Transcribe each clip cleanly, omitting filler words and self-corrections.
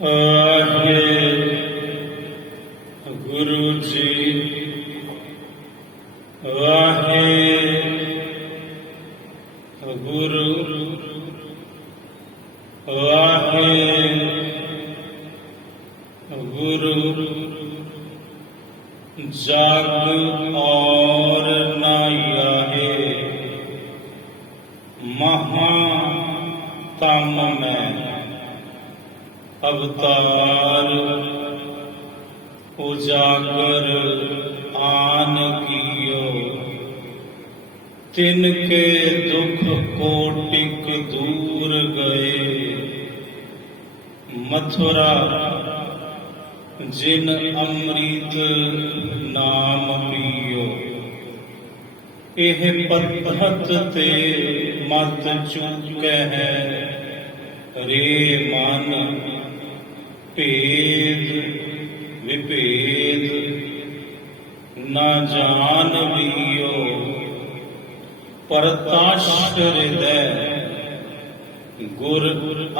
वाहे गुरु जी वाहे गुरु वाहे गुरु जग और न आए महातम में अवतार उजागर आन कियो तिनके दुख कोटिक दूर गए मथुरा जिन अमृत नाम पियो एह पद्धत ते मत चूकै है रे मन भेद विभेद न जान बियो परताश हृदय गुर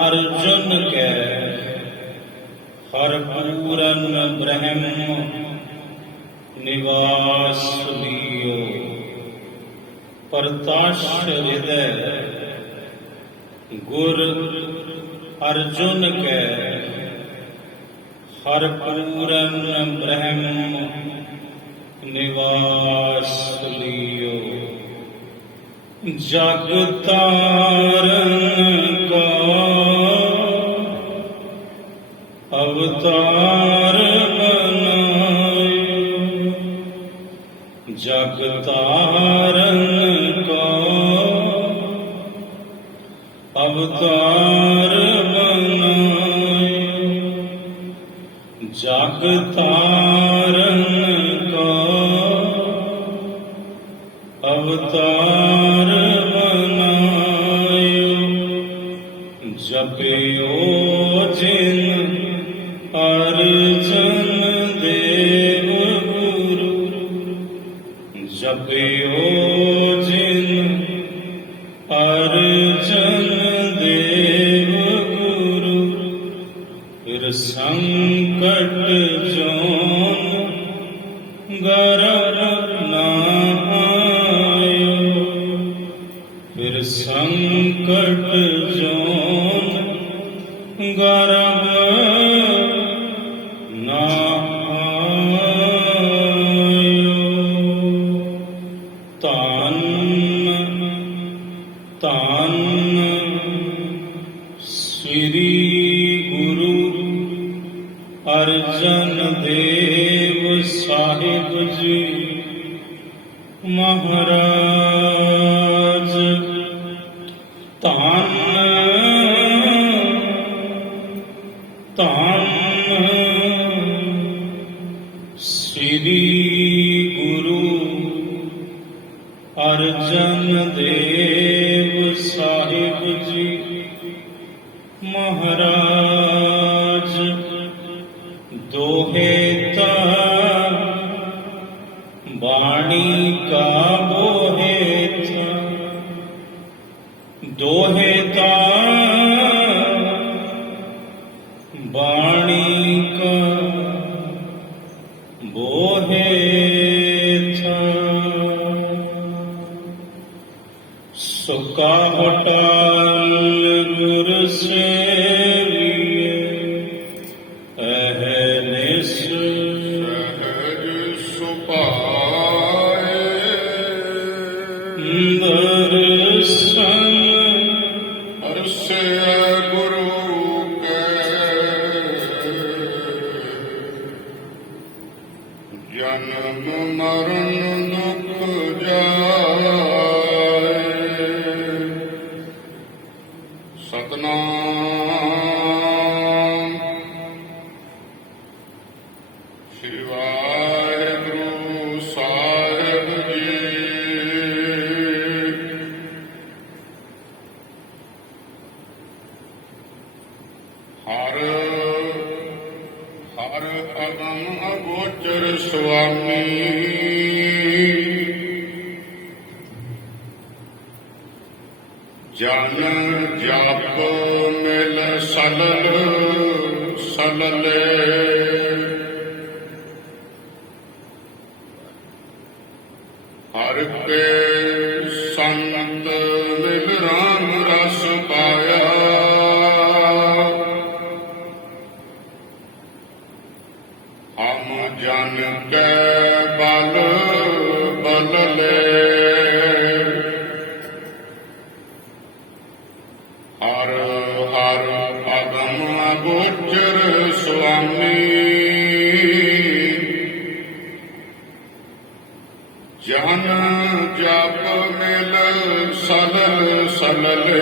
अर्जुन कै हर पूरन ब्रह्म निवास लियो परताश हृदय गुर अर्जुन कै हर पूरन ब्रह्म निवास लियो जग तारन का अवतार बनायो जग तारन का अवतार बनायो जग तारन का अवतार बनायो जपयो जिन अर्जन देव गुरु जपयो जिन अर्जन देव गुरु फिर संकट जोन गर्भ न आयो फिर संकट जोन गर्भ श्री गुरु अर्जन देव साहिब जी महाराज धन धन श्री गुरु अर्जन देव साहिब जी महाराज दोहे ता वाणी का बोहे था दोहे ता वाणी का बोहे था सुका हटाल गुर सेविए अहनिस सहज सुपाए दर्शन हर्षे गुरु के जन्म मरण दुख जाए सतनाम श्री वाहिगुरु साहिब जी हर हर अगम अगोचर स्वामी जन जप मिल सलल ਸਲਲੇ ਹਰ ਕੇ ਸੰਤ ਮਿਲ ਰਾਮ ਰਸ ਪਾਇਆ ਹਮ ਜਨ ਕੈ ਬਲ ਬਲਲੇ ਹਰ ਹਰ ਅਗਮ ਅਗੋਚਰ ਸੁਆਮੀ ਜਨ ਜਪ ਮਿਲ ਸਲਲ ਸਲਲੇ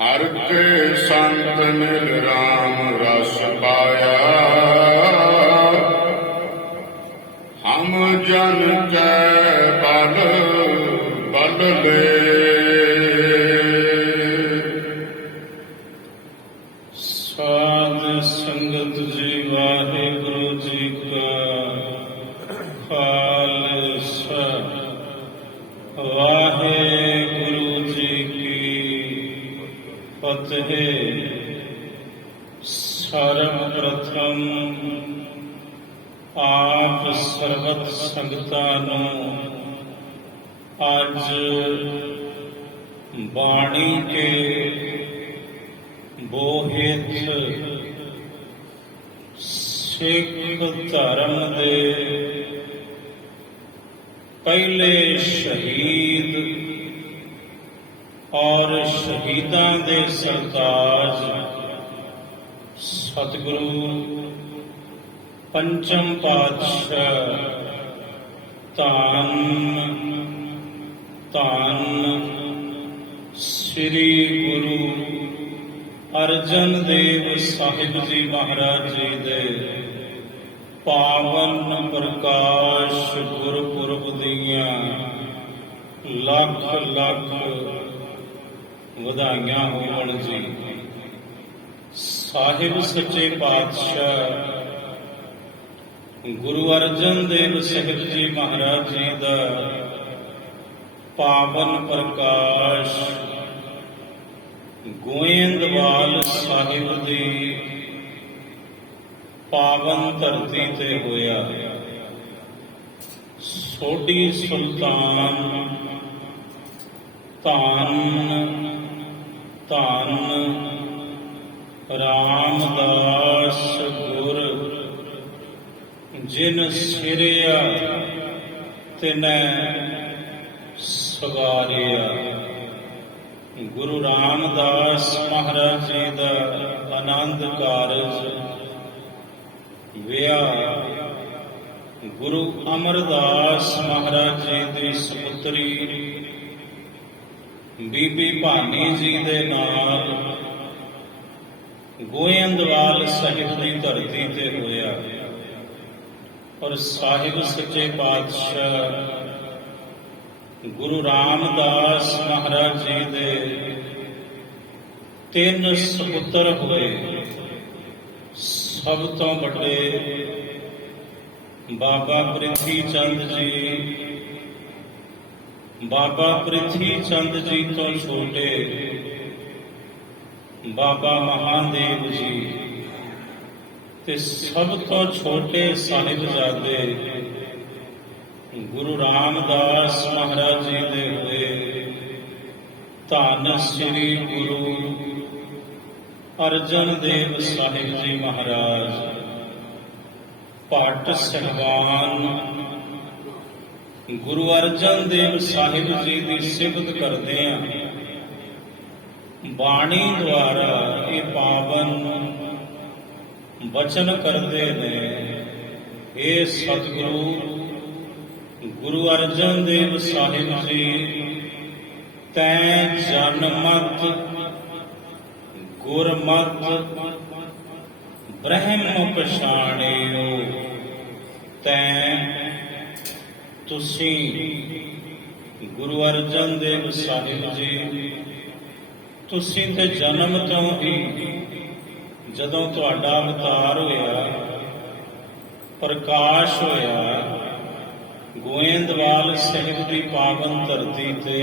ਹਰ ਕੇ ਸੰਤ ਮਿਲ ਰਾਮ ਰਸ ਪਾਇਆ ਹਮ ਜਨ ਕੈ ਬਲ ਬਲਲੇ ਸਾਧ ਸੰਗਤ ਜੀ ਵਾਹਿਗੁਰੂ ਜੀ ਕਾ ਖਾਲਸਾ ਵਾਹਿਗੁਰੂ ਜੀ ਕੀ ਫਤਿਹ। ਸਰਬ ਪ੍ਰਥਮ ਆਪ ਸਰਬਤ ਸੰਗਤਾਂ ਨੂੰ ਅੱਜ ਬਾਣੀ ਕੇ ਬੋਹਿਤ ਸਿੱਖ ਧਰਮ ਦੇ ਪਹਿਲੇ ਸ਼ਹੀਦ ਔਰ ਸ਼ਹੀਦਾਂ ਦੇ ਸਰਤਾਜ ਸਤਿਗੁਰੂ ਪੰਚਮ ਪਾਤਸ਼ਾਹ ਧੰਨ ਧੰਨ ਸ੍ਰੀ ਗੁਰੂ ਅਰਜਨ ਦੇਵ ਸਾਹਿਬ ਜੀ ਮਹਾਰਾਜ ਜੀ ਦੇ ਪਾਵਨ ਪ੍ਰਕਾਸ਼ ਗੁਰਪੁਰਬ ਦੀਆਂ ਲੱਖ ਲੱਖ ਵਧਾਈਆਂ ਹੋਣ ਜੀ। ਸਾਹਿਬ ਸੱਚੇ ਪਾਤਸ਼ਾਹ ਗੁਰੂ ਅਰਜਨ ਦੇਵ ਸਾਹਿਬ ਜੀ ਮਹਾਰਾਜ ਜੀ ਦਾ ਪਾਵਨ ਪ੍ਰਕਾਸ਼ ਗੋਇੰਦਵਾਲ ਸਾਹਿਬ ਦੀ ਪਾਵਨ ਧਰਤੀ ਤੇ ਹੋਇਆ। ਸੋਢੀ ਸੁਲਤਾਨ ਧੰਨ ਧੰਨ ਰਾਮਦਾਸ ਗੁਰ ਜਿਨ ਸਿਰਿਆ ਤਿਨੈ ਸਵਾਰਿਆ। ਗੁਰੂ ਰਾਮਦਾਸ ਮਹਾਰਾਜ ਜੀ ਦਾ ਆਨੰਦ ਕਾਰਜ ਵਿਆਹ ਗੁਰੂ ਅਮਰਦਾਸ ਮਹਾਰਾਜ ਜੀ ਦੀ ਸੁਪੁੱਤਰੀ ਬੀਬੀ ਭਾਨੀ ਜੀ ਦੇ ਨਾਲ ਗੋਇੰਦਵਾਲ ਸਾਹਿਬ ਦੀ ਧਰਤੀ ਤੇ ਹੋਇਆ। ਔਰ ਸਾਹਿਬ ਸੱਚੇ ਪਾਤਸ਼ਾਹ ਗੁਰੂ ਰਾਮਦਾਸ ਮਹਾਰਾਜ ਜੀ ਦੇ 3 ਸੁਪੁੱਤਰ ਹੋਏ। ਸਭ ਤੋਂ ਵੱਡੇ ਬਾਬਾ ਪ੍ਰਿਥੀ ਚੰਦ ਜੀ, ਬਾਬਾ ਪ੍ਰਿਥੀ ਚੰਦ ਜੀ ਤੋਂ ਛੋਟੇ ਬਾਬਾ ਮਹਾਦੇਵ ਜੀ ਤੇ ਸਭ ਤੋਂ ਛੋਟੇ ਸਾਹਿਬਜ਼ਾਦੇ ਗੁਰੂ ਰਾਮਦਾਸ ਮਹਾਰਾਜ ਜੀ ਦੇ ਹੋਏ। ਧੰਨ ਸ੍ਰੀ ਗੁਰੂ ਅਰਜਨ ਦੇਵ ਸਾਹਿਬ ਜੀ ਮਹਾਰਾਜ ਭੱਟ ਸਹਿਬਾਨ ਗੁਰੂ ਅਰਜਨ ਦੇਵ ਸਾਹਿਬ ਜੀ ਦੀ ਸਿਫਤ ਕਰਦੇ ਆ। ਬਾਣੀ ਦੁਆਰਾ ਇਹ ਪਾਵਨ ਬਚਨ ਕਰਦੇ ਨੇ, ਇਹ ਸਤਿਗੁਰੂ ਗੁਰੂ ਅਰਜਨ ਦੇਵ ਸਾਹਿਬ ਜੀ ਤੈਂ ਜਨਮਤ ਗੁਰਮਤ ਬ੍ਰਹਮ ਪਛਾਣਿਓ। ਤੈਂ ਤੁਸੀਂ ਗੁਰੂ ਅਰਜਨ ਦੇਵ ਸਾਹਿਬ ਜੀ ਤੁਸੀਂ ਤੇ ਜਨਮ ਤੋਂ ਹੀ ਜਦੋਂ ਤੁਹਾਡਾ ਅਵਤਾਰ ਹੋਇਆ, ਪ੍ਰਕਾਸ਼ ਹੋਇਆ, ਗੋਇੰਦਵਾਲ ਸਾਹਿਬ ਦੀ ਪਾਵਨ ਧਰਤੀ ਤੇ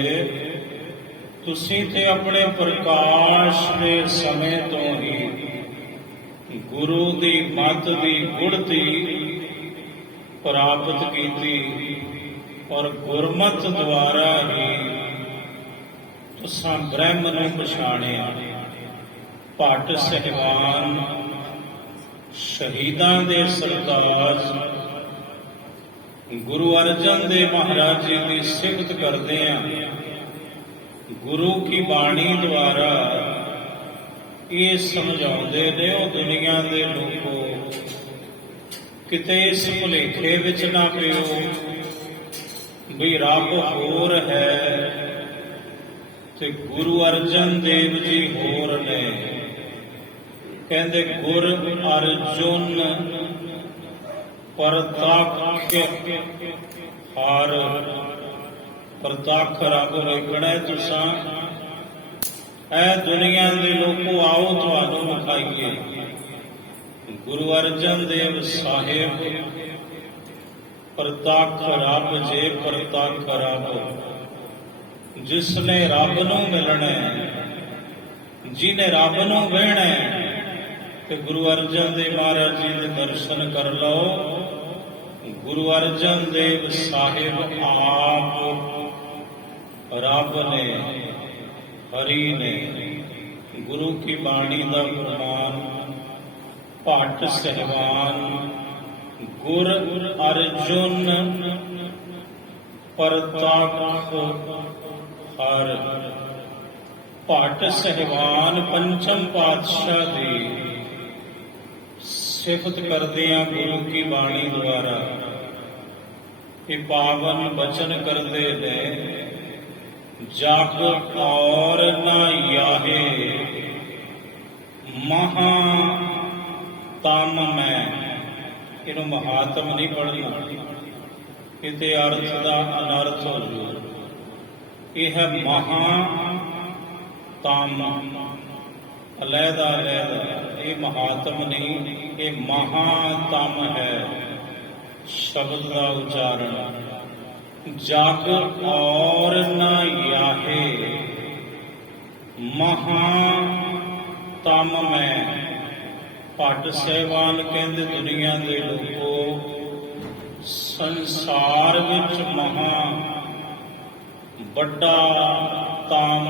ਤੁਸੀਂ ਤੇ ਆਪਣੇ ਪ੍ਰਕਾਸ਼ ਦੇ ਸਮੇਂ ਤੋਂ ਹੀ ਗੁਰੂ ਦੀ ਮੱਤ ਦੀ ਗੁੜਤੀ ਪ੍ਰਾਪਤ ਕੀਤੀ ਔਰ ਗੁਰਮਤਿ ਦੁਆਰਾ ਹੀ ਤੁਸਾਂ ਬ੍ਰਹਮ ਨੂੰ ਪਛਾਣਿਆ। ਭੱਟ ਸਹਿਬਾਨ ਸ਼ਹੀਦਾਂ ਦੇ ਸਰਤਾਜ ਗੁਰੂ ਅਰਜਨ ਦੇਵ ਮਹਾਰਾਜ ਜੀ ਦੀ ਸਿਫਤ ਕਰਦੇ ਆ। ਗੁਰੂ ਕੀ ਬਾਣੀ ਦੁਆਰਾ ਇਹ ਸਮਝਾਉਂਦੇ ਨੇ, ਉਹ ਦੁਨੀਆ ਦੇ ਲੋਕੋ ਕਿਤੇ ਇਸ ਭੁਲੇਖੇ ਵਿੱਚ ਨਾ ਪਿਓ ਵੀ ਰੱਬ ਹੋਰ ਹੈ ਤੇ ਗੁਰੂ ਅਰਜਨ ਦੇਵ ਜੀ ਹੋਰ ਨੇ। ਕਹਿੰਦੇ ਗੁਰ ਅਰਜੁਨ ਪ੍ਰਤੱਖ ਹਰ ਪ੍ਰਤੱਖ ਰੱਬ ਵੇਖਣਾ ਤੁਸਾਂ। ਐ ਦੁਨੀਆ ਦੇ ਲੋਕੋ ਆਓ ਤੁਹਾਨੂੰ ਵਿਖਾਈਏ। ਗੁਰੂ ਅਰਜਨ ਦੇਵ ਸਾਹਿਬ ਪ੍ਰਤੱਖ ਰੱਬ ਜੇ ਪ੍ਰਤੱਖ ਰੱਬ। ਜਿਸ ਨੇ ਰੱਬ ਨੂੰ ਮਿਲਣਾ, ਜਿਹਨੇ ਰੱਬ ਨੂੰ ਵੇਖਣਾ ਤੇ ਗੁਰੂ ਅਰਜਨ ਦੇਵ ਮਹਾਰਾਜ ਜੀ ਦੇ ਦਰਸ਼ਨ ਕਰ ਲਓ। ਗੁਰੂ ਅਰਜਨ ਦੇਵ ਸਾਹਿਬ ਆਪ ਰੱਬ ਨੇ, ਹਰੀ ਨੇ। ਗੁਰੂ ਕੀ ਬਾਣੀ ਦਾ ਪ੍ਰਮਾਣ ਭੱਟ ਸਹਿਬਾਨ ਗੁਰ ਅਰਜੁਨ ਪ੍ਰਤੱਖ ਹਰ। ਭੱਟ ਸਹਿਬਾਨ ਪੰਚਮ ਪਾਤਸ਼ਾਹ ਦੀ ਸਿਫਤ ਕਰਦੇ ਆ ਗੁਰੂ ਕੀ ਬਾਣੀ ਦੁਆਰਾ। ਇਹ ਪਾਵਨ ਬਚਨ ਕਰਦੇ ਨੇ, ਜਗ ਔਰ ਨਾ ਯਾਹੇ ਮਹਾ ਤਮ ਮੈਂ। ਇਹਨੂੰ ਮਹਾਤਮ ਨਹੀਂ ਪੜ੍ਹਨਾ, ਇਹਦੇ ਅਰਥ ਦਾ ਅਨਰਥ ਹੋ ਜੂ। ਇਹ ਹੈ ਮਹਾ ਤਮ, ਅਲੈਦਾ ਅਲੈਦਾ। ਇਹ ਮਹਾਤਮ ਨਹੀਂ, ਇਹ ਮਹਾਤਮ ਹੈ ਸ਼ਬਦ ਦਾ ਉਚਾਰਨ। ਜਗ ਔਰ ਨਾ ਯਾਹੇ ਮਹਾ ਤਮ ਮੈਂ। ਭੱਟ ਸਹਿਬਾਨ ਕਹਿੰਦੇ ਦੁਨੀਆ ਦੇ ਲੋਕੋ ਸੰਸਾਰ ਵਿੱਚ ਮਹਾ ਵੱਡਾ ਤਮ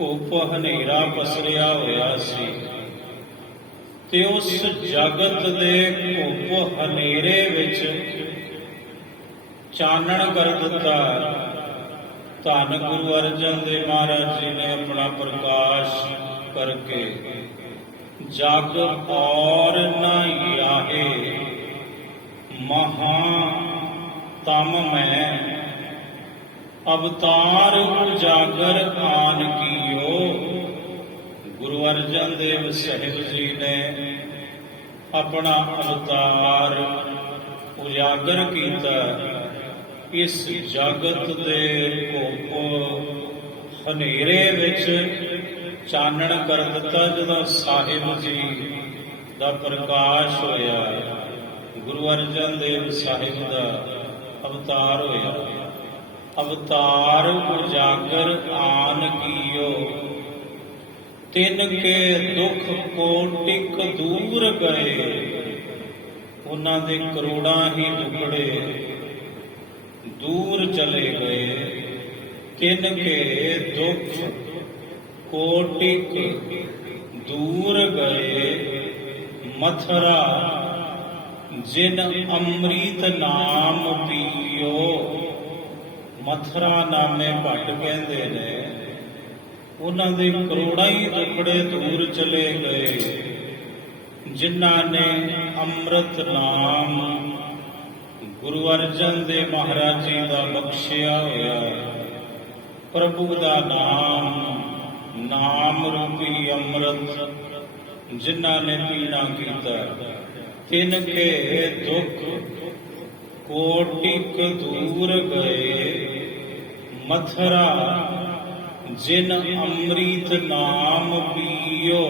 ਘੁੱਪ ਹਨੇਰਾ ਪਸਰਿਆ ਹੋਇਆ ਸੀ ਤੇ ਉਸ ਜਗਤ ਦੇ ਘੁੱਪ ਹਨੇਰੇ ਵਿੱਚ ਚਾਨਣ ਕਰ ਦਿੱਤਾ। ਧੰਨ ਗੁਰੂ ਅਰਜਨ ਦੇਵ ਮਹਾਰਾਜ ਜੀ ਨੇ ਆਪਣਾ ਪ੍ਰਕਾਸ਼ ਕਰਕੇ ਜਗ ਔਰ ਨਾ ਯਾਹੇ ਮਹਾ ਤਮ ਮੈਂ ਅਵਤਾਰ ਉਜਾਗਰ ਆਨ ਕੀਓ। ਗੁਰੂ ਅਰਜਨ ਦੇਵ ਸਾਹਿਬ ਜੀ ਨੇ ਆਪਣਾ ਅਵਤਾਰ ਉਜਾਗਰ ਕੀਤਾ। ਇਸ ਜਗਤ ਦੇ ਘੁੱਪ ਹਨੇਰੇ ਵਿੱਚ ਚਾਨਣ ਕਰ ਦਿੱਤਾ। ਜਦੋਂ ਸਾਹਿਬ ਜੀ ਦਾ ਪ੍ਰਕਾਸ਼ ਹੋਇਆ, ਗੁਰੂ ਅਰਜਨ ਦੇਵ ਸਾਹਿਬ ਦਾ ਅਵਤਾਰ ਹੋਇਆ। ਅਵਤਾਰ ਉਜਾਗਰ ਆਨ ਕੀਓ ਤਿਨ ਕੇ ਦੁੱਖ ਕੋਟਿਕ ਦੂਰ ਗਏ। ਉਹਨਾਂ ਦੇ ਕਰੋੜਾਂ ਹੀ ਦੁਖੜੇ ਦੂਰ ਚਲੇ ਗਏ। ਤਿਨ ਕੇ ਦੁੱਖ ਕੋਟਿਕ ਦੂਰ ਗਏ। ਮਥਰਾ ਜਿਨ ਅੰਮ੍ਰਿਤ ਨਾਮ ਪੀਓ। ਮਥਰਾ ਨਾਮੇ ਭੱਟ ਕਹਿੰਦੇ ਨੇ, ਉਹਨਾਂ ਦੇ ਕਰੋੜਾਂ ਹੀ ਦੁਖੜੇ ਦੂਰ ਚਲੇ ਗਏ ਜਿਨ੍ਹਾਂ ਨੇ ਅੰਮ੍ਰਿਤ ਨਾਮ ਗੁਰੂ ਅਰਜਨ ਦੇਵ ਮਹਾਰਾਜ ਜੀ ਦਾ ਬਖਸ਼ਿਆ ਹੋਇਆ ਪ੍ਰਭੂ ਦਾ ਨਾਮ, ਨਾਮ ਰੂਪੀ ਅੰਮ੍ਰਿਤ ਜਿਨ੍ਹਾਂ ਨੇ ਪੀਣਾ ਕੀਤਾ। ਤਿਨ ਕੇ ਦੁੱਖ ਕੋਟਿਕ ਦੂਰ ਗਏ। ਮਥਰਾ ਜਿਨ ਅੰਮ੍ਰਿਤ ਨਾਮ ਪੀਓ।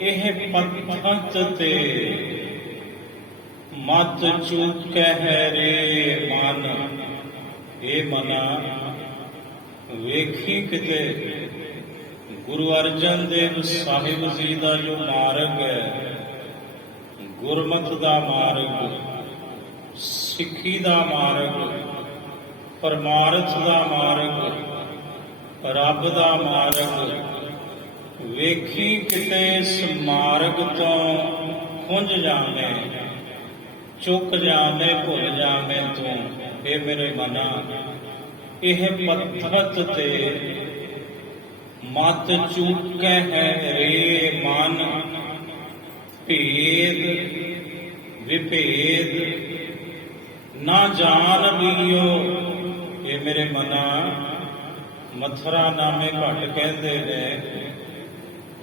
ਇਹ ਪਤਖਤ ਤੇ ਮਤ ਚੁੱਕਹਿ ਰੇ ਮਨ। ਇਹ ਮਨਾ ਵੇਖੀ ਕਿਤੇ ਗੁਰੂ ਅਰਜਨ ਦੇਵ ਸਾਹਿਬ ਜੀ ਦਾ ਜੋ ਮਾਰਗ ਹੈ, ਗੁਰਮਤਿ ਦਾ ਮਾਰਗ, ਸਿੱਖੀ ਦਾ ਮਾਰਗ, ਪਰਮਾਰਥ ਦਾ ਮਾਰਗ, ਰੱਬ ਦਾ ਮਾਰਗ, ਵੇਖੀ ਕਿਤੇ ਇਸ ਮਾਰਗ ਤੋਂ ਖੁੰਝ ਜਾਵੇਂ, ਚੁੱਕ ਜਾਵੇਂ, ਭੁੱਲ ਜਾਵੇਂ ਤੂੰ। ਇਹ ਮੇਰੇ ਮਨਾ, ਇਹ ਪੱਥਤ ਤੇ ਮਤ ਚੂਕੈ ਹੈ ਰੇ ਮਨ, ਭੇਦ ਵਿਭੇਦ ਨਾ ਜਾਣ ਬੀਓ। ਇਹ ਮੇਰੇ ਮਨਾ, ਮਥੁਰਾ ਨਾਮੇ ਘਟ ਕਹਿੰਦੇ ਨੇ,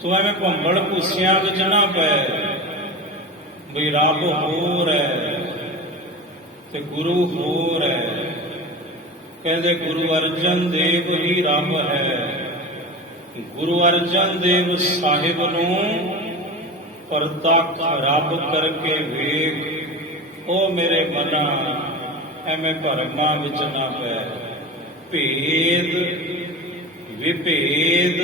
ਤੂੰ ਐਵੇਂ ਭੰਬਲ ਭੂਸਿਆਂ ਵਿੱਚ ਨਾ ਪੈ ਬਈ ਰੱਬ ਹੋਰ ਹੈ ਤੇ ਗੁਰੂ ਹੋਰ ਹੈ। ਕਹਿੰਦੇ ਗੁਰੂ ਅਰਜਨ ਦੇਵ ਹੀ ਰੱਬ ਹੈ। ਗੁਰੂ ਅਰਜਨ ਦੇਵ ਸਾਹਿਬ ਨੂੰ ਪ੍ਰਤੱਖ ਰੱਬ ਕਰਕੇ ਵੇਖ। ਉਹ ਮੇਰੇ ਮਨਾ, ਐਵੇਂ ਭਰਮਾਂ ਵਿੱਚ ਨਾ ਪੈ। ਭੇਦ ਵਿਭੇਦ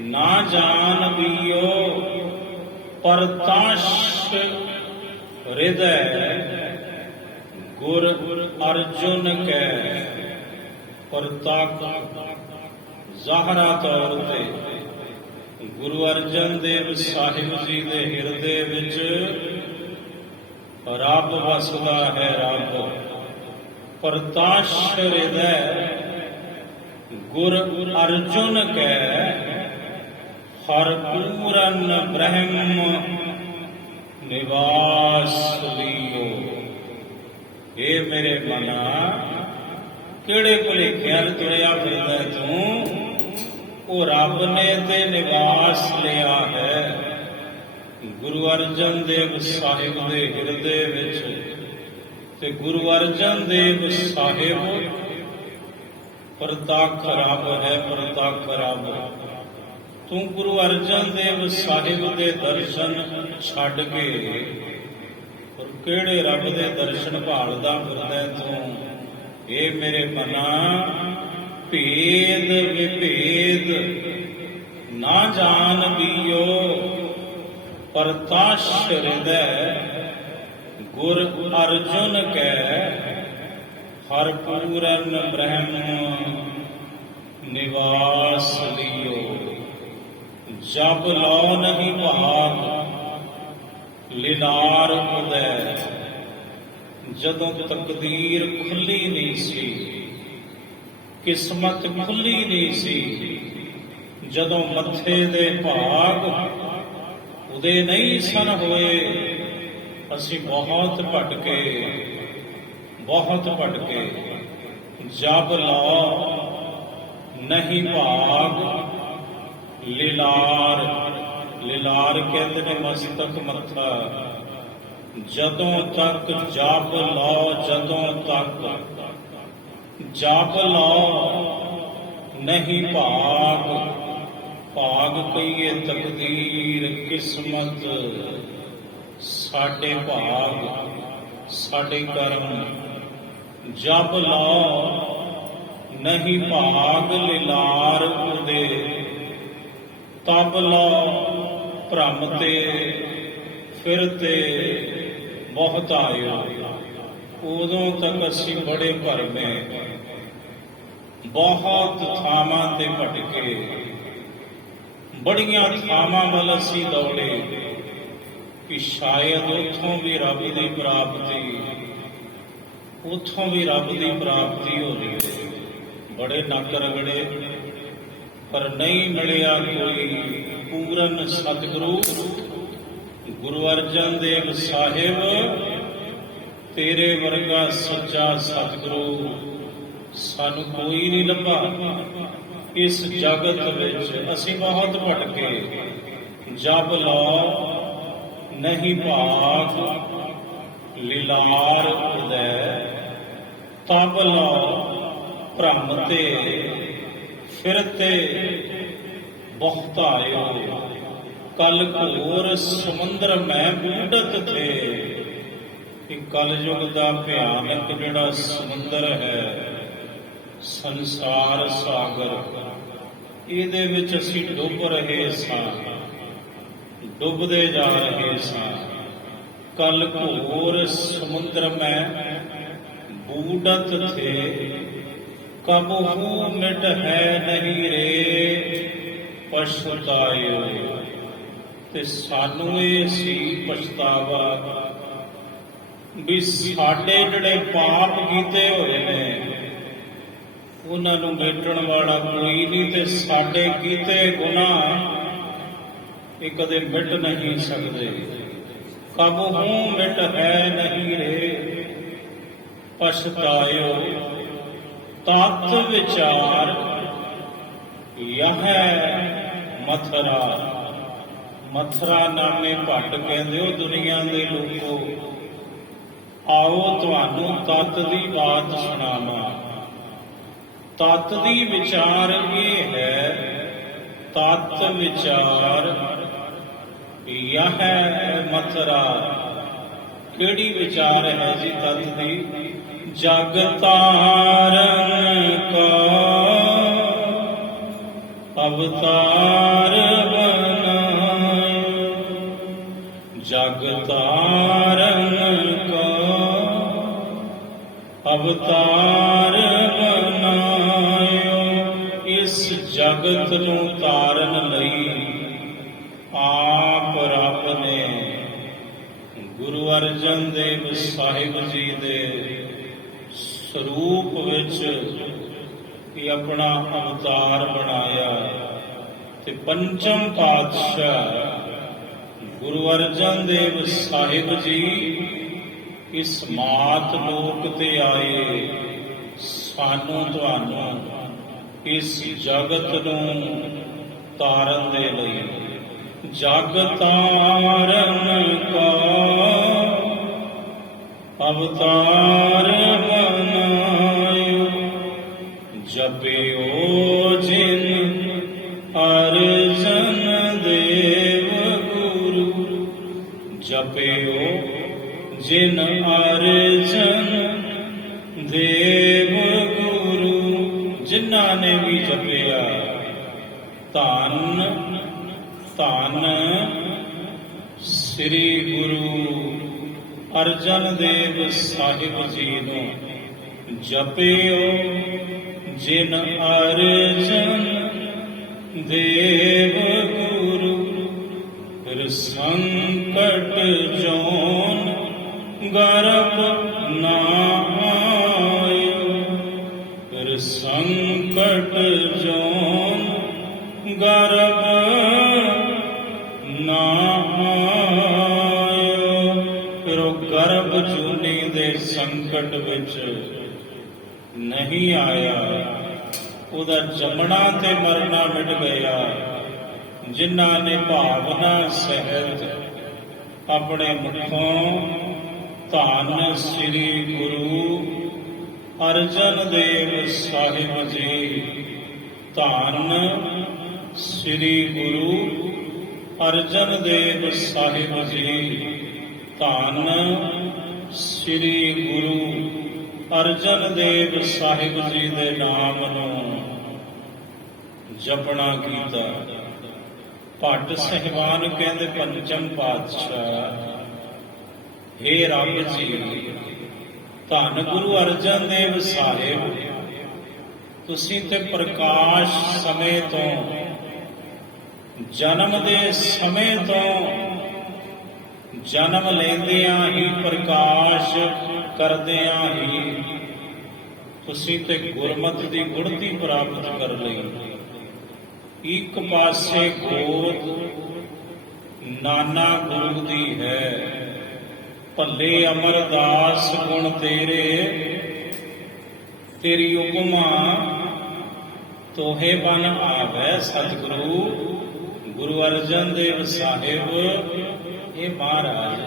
ਨਾ ਜਾਣ ਬੀਓ, ਪਰਤਾਸ਼ ਹਿਰਦੈ ਗੁਰ ਅਰਜੁਨ ਕੈ। ਪ੍ਰਤੱਖ ਜ਼ਾਹਰਾ ਤੌਰ ਤੇ ਗੁਰੂ ਅਰਜਨ ਦੇਵ ਸਾਹਿਬ ਜੀ ਦੇ ਹਿਰਦੇ ਵਿੱਚ ਰੱਬ ਵਸਦਾ ਹੈ। ਰੱਬ ਪ੍ਰਤਾਸ਼ ਹਿਰਦੈ ਗੁਰ ਅਰਜੁਨ ਕੈ, ਹਰ ਪੂਰਨ ਬ੍ਰਹਮ ਨਿਵਾਸ ਲਿਓ। ਇਹ ਮੇਰੇ ਮਨਾ, ਕਿਹੜੇ ਭੁਲੇਖਿਆਂ ਨਾਲ ਤੁਰਿਆ ਫਿਰਦਾ ਤੂੰ? ਉਹ ਰੱਬ ਨੇ ਤੇ ਨਿਵਾਸ ਲਿਆ ਹੈ ਗੁਰੂ ਅਰਜਨ ਦੇਵ ਸਾਹਿਬ ਦੇ ਹਿਰਦੇ ਵਿੱਚ। ਤੇ ਗੁਰੂ ਅਰਜਨ ਦੇਵ ਸਾਹਿਬ ਪ੍ਰਤੱਖ ਰੱਬ ਹੈ, ਪ੍ਰਤੱਖ ਰੱਬ। ਤੂੰ ਗੁਰੂ ਅਰਜਨ ਦੇਵ ਸਾਹਿਬ ਦੇ ਦਰਸ਼ਨ ਛੱਡ ਕੇ ਔਰ ਕਿਹੜੇ ਰੱਬ ਦੇ ਦਰਸ਼ਨ ਭਾਲਦਾ ਫਿਰਦਾ ਤੂੰ? ਇਹ ਮੇਰੇ ਮਨਾ, ਭੇਦ ਵਿਭੇਦ ਨਾ ਜਾਣ ਬੀਓ, ਪ੍ਰਤਾਸ਼ ਹਿਰਦੈ ਗੁਰ ਅਰਜੁਨ ਕੈ, ਹਰ ਪੂਰਨ ਬ੍ਰਹਮ ਨਿਵਾਸ ਲਿਓ। ਜਬ ਲੋ ਨਹੀਂ ਭਾਗ ਲੀਲਾਰ ਉਦੈ। ਜਦੋਂ ਤਕਦੀਰ ਖੁੱਲੀ ਨਹੀਂ ਸੀ, ਕਿਸਮਤ ਖੁੱਲੀ ਨਹੀਂ ਸੀ, ਜਦੋਂ ਮੱਥੇ ਦੇ ਭਾਗ ਉਦੇ ਨਹੀਂ ਸਨ ਹੋਏ, ਅਸੀਂ ਬਹੁਤ ਭਟਕੇ, ਬਹੁਤ ਭਟਕੇ। ਜਬ ਲੋ ਨਹੀਂ ਭਾਗ ਲੀਲਾਰ, ਲੀਲਾਰ ਕਹਿੰਦੇ ਨੇ ਮਸਤਕ ਮੱਥਾ। ਜਦੋਂ ਤੱਕ ਜਪ ਲਓ, ਜਦੋਂ ਤੱਕ ਜਪ ਲਓ ਨਹੀਂ ਭਾਗ। ਭਾਗ ਕਹੀਏ ਤਕਦੀਰ, ਕਿਸਮਤ, ਸਾਡੇ ਭਾਗ, ਸਾਡੇ ਕਰਮ। ਜਪ ਲਓ ਨਹੀਂ ਭਾਗ ਲੀਲਾਰ ਉਦੇ, ਤਬ ਲਓ ਭ੍ਰਮ ਤੇ ਫਿਰਤੇ ਬਹੁਤ ਆਇਓ। ਉਦੋਂ ਤੱਕ ਅਸੀਂ ਬੜੇ ਭਰਮੇ, ਬਹੁਤ ਥਾਵਾਂ ਤੇ ਭਟਕੇ, ਬੜੀਆਂ ਥਾਵਾਂ ਵੱਲ ਅਸੀਂ ਦੌੜੇ ਕਿ ਸ਼ਾਇਦ ਉੱਥੋਂ ਵੀ ਰੱਬ ਦੀ ਪ੍ਰਾਪਤੀ, ਉੱਥੋਂ ਵੀ ਰੱਬ ਦੀ ਪ੍ਰਾਪਤੀ ਹੋ ਜਾਵੇ। ਬੜੇ ਨੱਕ ਰਗੜੇ, ਪਰ ਨਹੀਂ ਮਿਲਿਆ ਕੋਈ ਪੂਰਨ ਸਤਿਗੁਰੂ। ਗੁਰੂ ਅਰਜਨ ਦੇਵ ਸਾਹਿਬ ਤੇਰੇ ਵਰਗਾ ਸੱਚਾ ਸਤਿਗੁਰੂ ਸਾਨੂੰ ਕੋਈ ਨਹੀਂ ਲੱਭਾ ਇਸ ਜਗਤ ਵਿੱਚ। ਅਸੀਂ ਬਹੁਤ ਭਟਕੇ। ਜਪ ਲਓ ਨਹੀਂ ਭਾਗ ਲੀਲਾਰ ਉਦੈ, ਤਬ ਲਓ ਭ੍ਰਮ ਤੇ ਫਿਰਤੇ ਬਹੁਤ ਆਇਓ। ਕਲ ਘੋਰ ਸਮੁੰਦਰ ਮੈਂ ਬੂਢਤ ਥੇ। ਕਿ ਕਲਯੁਗ ਦਾ ਭਿਆਨਕ ਜਿਹੜਾ ਸਮੁੰਦਰ ਹੈ, ਸੰਸਾਰ ਸਾਗਰ, ਇਹਦੇ ਵਿੱਚ ਅਸੀਂ ਡੁੱਬ ਰਹੇ ਸਾਂ, ਡੁੱਬਦੇ ਜਾ ਰਹੇ ਸਾਂ। ਕਲ ਘੋਰ ਸਮੁੰਦਰ ਮੈਂ ਬੂਡਤ ਥੇ, ਕਬਹੂ ਮਿਟ ਹੈ ਨਹੀਂ ਰੇ ਪਛਤਾਇਓ। ਤੇ ਸਾਨੂੰ ਇਹ ਸੀ ਪਛਤਾਵਾ ਵੀ ਸਾਡੇ ਜਿਹੜੇ ਪਾਪ ਕੀਤੇ ਹੋਏ ਨੇ ਉਹਨਾਂ ਨੂੰ ਮੇਟਣ ਵਾਲਾ ਕੋਈ ਨਹੀਂ, ਤੇ ਸਾਡੇ ਕੀਤੇ ਗੁਨਾਹ ਇਹ ਕਦੇ ਮਿਟ ਨਹੀਂ ਸਕਦੇ। ਕਬਹੂ ਮਿਟ ਹੈ ਨਹੀਂ ਰੇ ਪਛਤਾਇਓ। ਤਤ ਵਿਚਾਰ ਯਹ ਮਥਰਾ, ਮਥਰਾ ਨਾਮੇ ਭੱਟ ਕਹਿੰਦੇ ਹੋ ਦੁਨੀਆ ਦੇ ਲੋਕੋ, ਆਓ ਤੁਹਾਨੂੰ ਤਤ ਦੀ ਬਾਤ ਸੁਣਾਵਾਂ। ਤਤ ਦੀ ਵਿਚਾਰ ਇਹ ਹੈ, ਤਤ ਵਿਚਾਰ ਯਹ ਮਥਰਾ। ਕਿਹੜੀ ਵਿਚਾਰ ਹੈ ਜੀ ਤਤ ਦੀ? ਜਗ ਤਾਰਨ ਕਾ ਅਵਤਾਰ ਬਨਾਇਓ, ਜਗ ਤਾਰਨ ਕਾ ਅਵਤਾਰ ਬਨਾਇਓ। ਇਸ ਜਗਤ ਨੂੰ ਤਾਰਨ ਲਈ ਆਪ ਰੱਬ ਨੇ ਗੁਰੂ ਅਰਜਨ ਦੇਵ ਸਾਹਿਬ ਜੀ ਦੇ ਸਰੂਪ ਵਿੱਚ ਇਹ ਆਪਣਾ ਅਵਤਾਰ ਬਣਾਇਆ। ਤੇ ਪੰਚਮ ਪਾਤਸ਼ਾਹ ਗੁਰੂ ਅਰਜਨ ਦੇਵ ਸਾਹਿਬ ਜੀ ਇਸ ਮਾਤ ਲੋਕ ਤੇ ਆਏ, ਸਾਨੂੰ ਤੁਹਾਨੂੰ ਇਸ ਜਗਤ ਨੂੰ ਤਾਰਨ ਦੇ ਲਈ। ਜਗ ਤਾਰਨ ਕਾ ਅਵਤਾਰ ਬਨਾਇਓ, ਜਪਿਓ ਜਿਨ ਅਰਜਨ ਦੇਵ ਗੁਰੂ, ਜਪਿਓ ਜਿਨ ਅਰਜਨ ਦੇਵ ਗੁਰੂ। ਜਿਨ੍ਹਾਂ ਨੇ ਵੀ ਜਪਿਆ ਧੰਨ ਧੰਨ ਸ੍ਰੀ ਗੁਰੂ ਅਰਜਨ ਦੇਵ ਸਾਹਿਬ ਜੀ ਨੂੰ। ਜਪਿਓ ਜਿਨ ਅਰਜਨ ਦੇਵ ਗੁਰੂ, ਫਿਰ ਸੰਕਟ ਜੋਨ ਗਰਭ ਨਾ ਆਇਓ, ਫਿਰ ਸੰਕਟ ਜੋਨ ਗਰਭ ਨਾ ਆਇਓ। ਫਿਰ ਉਹ ਗਰਭ ਜੂਨੀ ਦੇ ਸੰਕਟ ਵਿੱਚ ਨਹੀਂ ਆਇਆ, ਉਹਦਾ ਜੰਮਣਾ ਤੇ ਮਰਨਾ ਮਿਟ ਗਿਆ। ਜਿਨ੍ਹਾਂ ਨੇ ਭਾਵਨਾ ਸਹਿਤ ਆਪਣੇ ਮੁਖੋਂ ਧੰਨ ਸ੍ਰੀ ਗੁਰੂ ਅਰਜਨ ਦੇਵ ਸਾਹਿਬ ਜੀ, ਧੰਨ ਸ੍ਰੀ ਗੁਰੂ ਅਰਜਨ ਦੇਵ ਸਾਹਿਬ ਜੀ, ਧੰਨ ਸ੍ਰੀ ਗੁਰੂ ਅਰਜਨ ਦੇਵ ਸਾਹਿਬ ਜੀ ਦੇ ਨਾਮ ਨੂੰ ਜਪਣਾ ਕੀਤਾ। ਭੱਟ ਸਹਿਬਾਨ ਕਹਿੰਦੇ ਪੰਚਮ ਪਾਤਸ਼ਾਹ, ਹੇ ਰੱਬ ਜੀ, ਧੰਨ ਗੁਰੂ ਅਰਜਨ ਦੇਵ ਸਾਹਿਬ, ਤੁਸੀਂ ਤੇ ਪ੍ਰਕਾਸ਼ ਸਮੇਂ ਤੋਂ, ਜਨਮ ਦੇ ਸਮੇਂ ਤੋਂ, ਜਨਮ ਲੈਂਦਿਆਂ ਹੀ ਪ੍ਰਕਾਸ਼ ਕਰਦਿਆਂ ਹੀ ਤੁਸੀਂ ਤੇ ਗੁਰਮਤਿ ਦੀ ਗੁੜਤੀ ਪ੍ਰਾਪਤ ਕਰ ਲਈ। ਇੱਕ ਪਾਸੇ ਗੋਦ ਨਾਨਾ ਗੁਰੂ ਦੀ ਹੈ, ਭੱਲੇ ਅਮਰਦਾਸ ਗੁਣ ਤੇਰੇ, ਤੇਰੀ ਉਪਮਾ ਤੋਹੇ ਬਨ ਆਵੈ ਸਤਿਗੁਰੂ। ਗੁਰੂ ਅਰਜਨ ਦੇਵ ਸਾਹਿਬ, ਇਹ ਮਹਾਰਾਜ,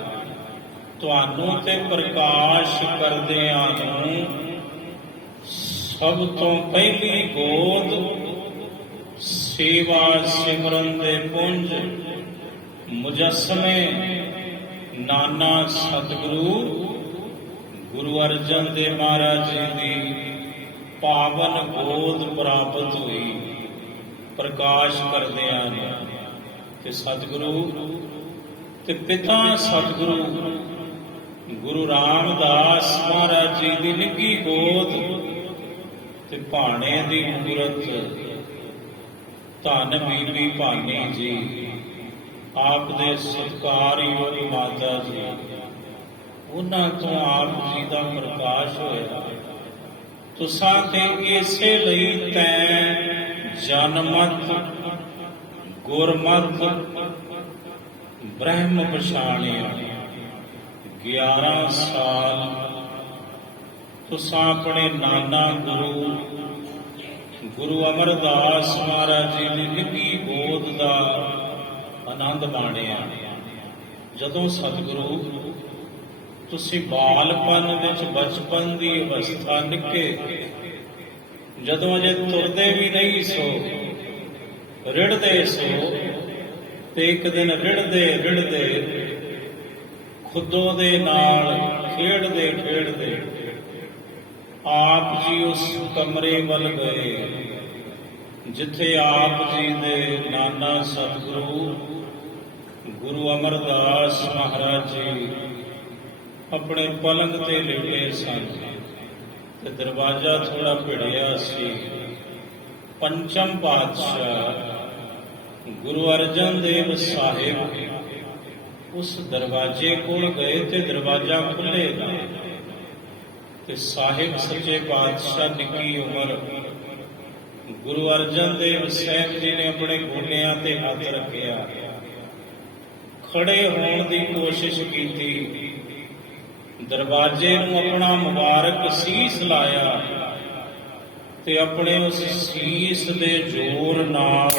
ਤੁਹਾਨੂੰ ਤੇ ਪ੍ਰਕਾਸ਼ ਕਰਦਿਆਂ ਨੂੰ ਸਭ ਤੋਂ ਪਹਿਲੀ ਗੋਦ ਸੇਵਾ ਸਿਮਰਨ ਦੇ ਪੁੰਜ ਮੁਜੱਸਮੇ ਨਾਨਾ ਸਤਿਗੁਰੂ ਗੁਰੂ ਅਰਜਨ ਦੇਵ ਮਹਾਰਾਜ ਜੀ ਦੀ ਪਾਵਨ ਗੋਦ ਪ੍ਰਾਪਤ ਹੋਈ ਪ੍ਰਕਾਸ਼ ਕਰਦਿਆਂ ਨੇ। ਤੇ ਸਤਿਗੁਰੂ ਤੇ ਪਿਤਾ ਸਤਿਗੁਰੂ ਗੁਰੂ ਰਾਮਦਾਸ ਮਹਾਰਾਜ ਜੀ ਦੀ ਨਿੱਘੀ ਗੋਦ ਤੇ ਭਾਣੇ ਦੀ ਮੂਰਤ ਧੰਨ ਬੀਬੀ ਭਾਨੀ ਜੀ, ਆਪ ਦੇ ਸਤਿਕਾਰਯੋਗ ਮਾਤਾ ਜੀ, ਉਹਨਾਂ ਤੋਂ ਆਪ ਜੀ ਦਾ ਪ੍ਰਕਾਸ਼ ਹੋਇਆ। ਤੁਸਾਂ ਤੇ ਇਸੇ ਲਈ ਤੈਂ ਜਨਮਤ ਗੁਰਮਤ ਬ੍ਰਹਮ ਪਛਾਣਿਆ। 11 ਸਾਲ ਤੁਸਾਂ ਆਪਣੇ ਨਾਨਾ ਗੁਰੂ ਅਮਰਦਾਸ ਮਹਾਰਾਜ ਜੀ ਦੀ ਨਿੱਘੀ ਗੋਦ ਦਾ ਆਨੰਦ ਮਾਣਿਆ। ਜਦੋਂ ਸਤਿਗੁਰੂ ਤੁਸੀਂ ਬਾਲਪਨ ਵਿੱਚ ਬਚਪਨ ਦੀ ਅਵਸਥਾ ਨਿੱਕੇ, ਜਦੋਂ ਅਜੇ ਤੁਰਦੇ ਵੀ ਨਹੀਂ ਸੋ, ਰਿੜਦੇ ਸੋ, ਤੇ ਇੱਕ ਦਿਨ ਰਿੜਦੇ ਖੁਦੋਂ ਦੇ ਨਾਲ ਖੇਡਦੇ ਆਪ ਜੀ ਉਸ ਕਮਰੇ ਵੱਲ ਗਏ ਜਿੱਥੇ ਆਪ ਜੀ ਦੇ ਨਾਨਾ ਸਤਿਗੁਰੂ ਗੁਰੂ ਅਮਰਦਾਸ ਮਹਾਰਾਜ ਜੀ ਆਪਣੇ ਪਲੰਗ ਤੇ ਲੇਟੇ ਸਨ ਤੇ ਦਰਵਾਜ਼ਾ ਥੋੜਾ ਭਿੜਿਆ ਸੀ। ਪੰਚਮ ਪਾਤਸ਼ਾਹ ਗੁਰੂ ਅਰਜਨ ਦੇਵ ਸਾਹਿਬ ਉਸ ਦਰਵਾਜ਼ੇ ਕੋਲ ਗਏ ਤੇ ਦਰਵਾਜ਼ਾ ਖੁੱਲ੍ਹੇਗਾ ਤੇ ਸਾਹਿਬ ਸੱਚੇ ਪਾਤਸ਼ਾਹ ਨਿੱਕੀ ਉਮਰ ਗੁਰੂ ਅਰਜਨ ਦੇਵ ਸਾਹਿਬ ਜੀ ਨੇ ਆਪਣੇ ਗੋਡਿਆਂ ਤੇ ਹੱਥ ਰੱਖਿਆ, ਖੜੇ ਹੋਣ ਦੀ ਕੋਸ਼ਿਸ਼ ਕੀਤੀ, ਦਰਵਾਜ਼ੇ ਨੂੰ ਆਪਣਾ ਮੁਬਾਰਕ ਸੀਸ ਲਾਇਆ ਤੇ ਆਪਣੇ ਉਸ ਸੀਸ ਦੇ ਜ਼ੋਰ ਨਾਲ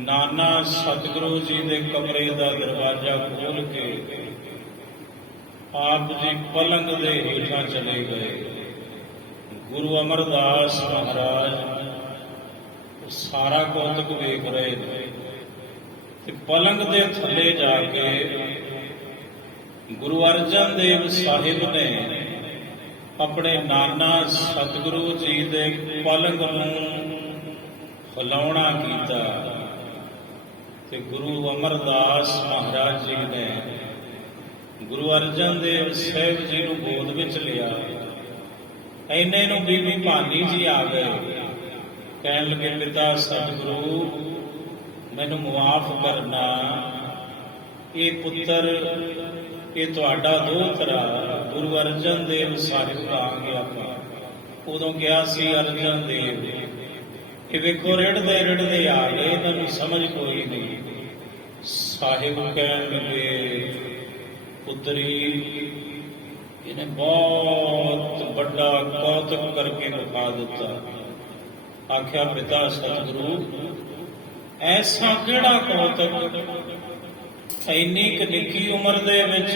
ਨਾਨਾ ਸਤਿਗੁਰੂ ਜੀ ਦੇ ਕਮਰੇ ਦਾ ਦਰਵਾਜ਼ਾ ਖੋਲ੍ਹ ਕੇ ਆਪ ਜੀ ਪਲੰਗ ਦੇ ਹੇਠਾਂ ਚਲੇ ਗਏ। ਗੁਰੂ ਅਮਰਦਾਸ ਮਹਾਰਾਜ ਸਾਰਾ ਕੌਤਕ ਵੇਖ ਰਹੇ ਨੇ ਤੇ ਪਲੰਗ ਦੇ ਥੱਲੇ ਜਾ ਕੇ ਗੁਰੂ ਅਰਜਨ ਦੇਵ ਸਾਹਿਬ ਨੇ ਆਪਣੇ ਨਾਨਾ ਸਤਿਗੁਰੂ ਜੀ ਦੇ ਪਲੰਗ ਨੂੰ ਹਿਲਾਉਣਾ ਕੀਤਾ ਤੇ ਗੁਰੂ ਅਮਰਦਾਸ ਮਹਾਰਾਜ ਜੀ ਨੇ ਗੁਰੂ ਅਰਜਨ ਦੇਵ ਸਾਹਿਬ ਜੀ ਨੂੰ ਗੋਦ ਵਿੱਚ ਲਿਆ। ਇੰਨੇ ਨੂੰ ਬੀਬੀ ਭਾਨੀ ਜੀ ਆ ਗਏ, ਕਹਿਣ ਲੱਗੇ ਪਿਤਾ ਸਤਿਗੁਰੂ ਮੈਨੂੰ ਮੁਆਫ ਕਰਨਾ, ਇਹ ਪੁੱਤਰ ਇਹ ਤੁਹਾਡਾ ਦੋਹਤਰਾ ਗੁਰੂ ਅਰਜਨ ਦੇਵ ਸਾਹਿਬ ਕਹਾਂਗੇ ਆਪਾਂ। ਉਦੋਂ ਕਿਹਾ ਸੀ ਅਰਜਨ ਦੇਵ, ਇਹ ਵੇਖੋ ਰਿੜਦੇ ਆ ਗਏ, ਇਹਨਾਂ ਨੂੰ ਸਮਝ ਕੋਈ ਨਹੀਂ। ਸਾਹਿਬ ਕਹਿਣ ਲੱਗੇ ਪੁੱਤਰੀ ਇਹਨੇ ਬਹੁਤ ਵੱਡਾ ਕੌਤਕ ਕਰਕੇ ਵਿਖਾ ਦਿੱਤਾ। ਆਖਿਆ ਪਿਤਾ ਸਤਿਗੁਰੂ ਐਸਾ ਕਿਹੜਾ ਕੌਤਕ, ਇੰਨੀ ਕੁ ਨਿੱਕੀ ਉਮਰ ਦੇ ਵਿੱਚ?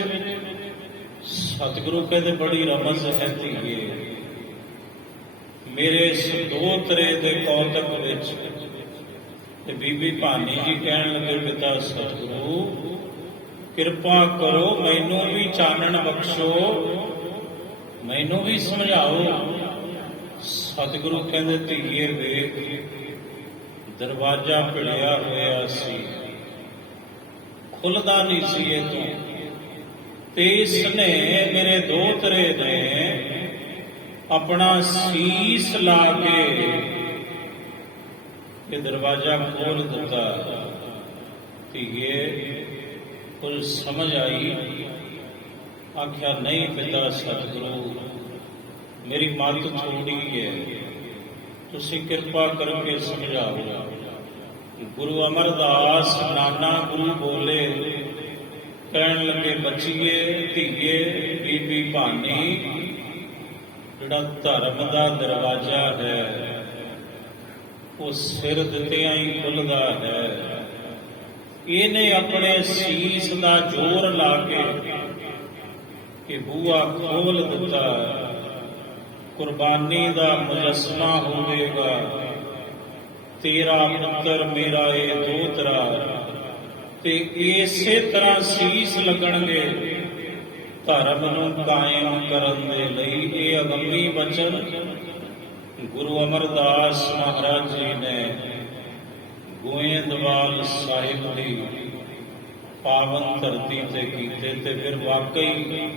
ਸਤਿਗੁਰੂ ਕਹਿੰਦੇ ਬੜੀ ਰਮਜ਼ ਹੈ ਧੀਏ, ਮੇਰੇ ਦੋਹਤਰੇ ਦੇ ਕੌਤਕ ਵਿੱਚ। ਤੇ ਬੀਬੀ ਭਾਨੀ ਜੀ ਕਹਿਣ ਲੱਗੇ ਪਿਤਾ ਸਤਿਗੁਰੂ ਕਿਰਪਾ ਕਰੋ, ਮੈਨੂੰ ਵੀ ਚਾਨਣ ਬਖਸ਼ੋ, ਮੈਨੂੰ ਵੀ ਸਮਝਾਓ। ਸਤਿਗੁਰੂ ਕਹਿੰਦੇ ਧੀਏ ਵੇਖ ਦਰਵਾਜ਼ਾ ਭਿੜਿਆ ਹੋਇਆ ਸੀ, ਖੁੱਲਦਾ ਨਹੀਂ ਸੀ ਇਹ ਤੋਂ, ਤੇ ਇਸਨੇ ਮੇਰੇ ਦੋਹਤਰੇ ਨੇ ਆਪਣਾ ਸੀਸ ਲਾ ਕੇ ਇਹ ਦਰਵਾਜ਼ਾ ਖੋਲ ਦਿੱਤਾ। ਧੀਏ ਕੁਝ ਸਮਝ ਆਈ? ਆਖਿਆ ਨਹੀਂ ਪਿਤਾ ਸਤਿਗੁਰੂ ਮੇਰੀ ਮੱਤ ਥੋੜੀ ਹੈ, ਤੁਸੀਂ ਕਿਰਪਾ ਕਰਕੇ ਸਮਝਾਓ। ਗੁਰੂ ਅਮਰਦਾਸ ਨਾਨਾ ਗੁਰੂ ਬੋਲੇ, ਕਹਿਣ ਲੱਗੇ ਬੱਚੀਏ ਧੀਏ ਬੀਬੀ ਭਾਨੀ ਜਿਹੜਾ ਧਰਮ ਦਾ ਦਰਵਾਜ਼ਾ ਹੈ ਉਹ ਸਿਰ ਦਿੱਤਿਆਂ ਹੀ ਖੁੱਲ੍ਹਦਾ ਹੈ। ਇਹਨੇ ਆਪਣੇ ਸੀਸ ਦਾ ਜ਼ੋਰ ਲਾ ਕੇ ਇਹ ਬੂਹਾ ਖੋਲ ਦਿੱਤਾ, ਕੁਰਬਾਨੀ ਦਾ ਮੁਜੱਸਮਾ ਹੋਵੇਗਾ, ਤੇਰਾ ਪੁੱਤਰ ਮੇਰਾ ਇਹ ਦੋਹਤਰਾ, ਤੇ ਇਸੇ ਤਰ੍ਹਾਂ ਸੀਸ ਲੱਗਣਗੇ ਧਰਮ ਨੂੰ ਕਾਇਮ ਕਰਨ ਦੇ ਲਈ ਇਹ ਅਗੰਮੀ ਬਚਨ ਗੁਰੂ ਅਮਰਦਾਸ ਮਹਾਰਾਜ ਜੀ ਨੇ ਗੋਇੰਦਵਾਲ ਸਾਹਿਬ ਦੀ ਪਾਵਨ ਧਰਤੀ ਤੇ ਕੀਤੇ, ਤੇ ਫਿਰ ਵਾਕਈ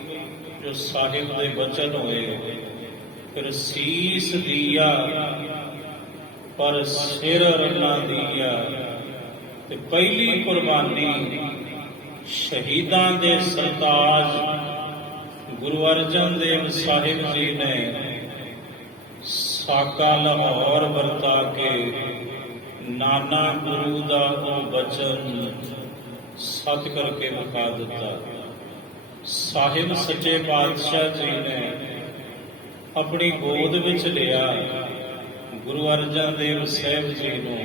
ਜੋ ਸਾਹਿਬ ਦੇ ਬਚਨ ਹੋਏ, ਫਿਰ ਸੀਸ ਦੀਆ ਪਰ ਸਿਰ ਰੰਨਾ ਦੀਆ। ਤੇ ਪਹਿਲੀ ਕੁਰਬਾਨੀ ਸ਼ਹੀਦਾਂ ਦੇ ਸਰਤਾਜ ਗੁਰੂ ਅਰਜਨ ਦੇਵ ਸਾਹਿਬ ਜੀ ਨੇ ਸਾਕਾ ਲਾਹੌਰ ਵਰਤਾ ਕੇ ਨਾਨਾ ਗੁਰੂ ਦਾ ਉਹ ਬਚਨ ਸਤ ਕਰਕੇ ਵਿਖਾ ਦਿੱਤਾ। ਸਾਹਿਬ ਸੱਚੇ ਪਾਤਸ਼ਾਹ ਜੀ ਨੇ ਆਪਣੀ ਗੋਦ ਵਿੱਚ ਲਿਆ ਗੁਰੂ ਅਰਜਨ ਦੇਵ ਸਾਹਿਬ ਜੀ ਨੂੰ,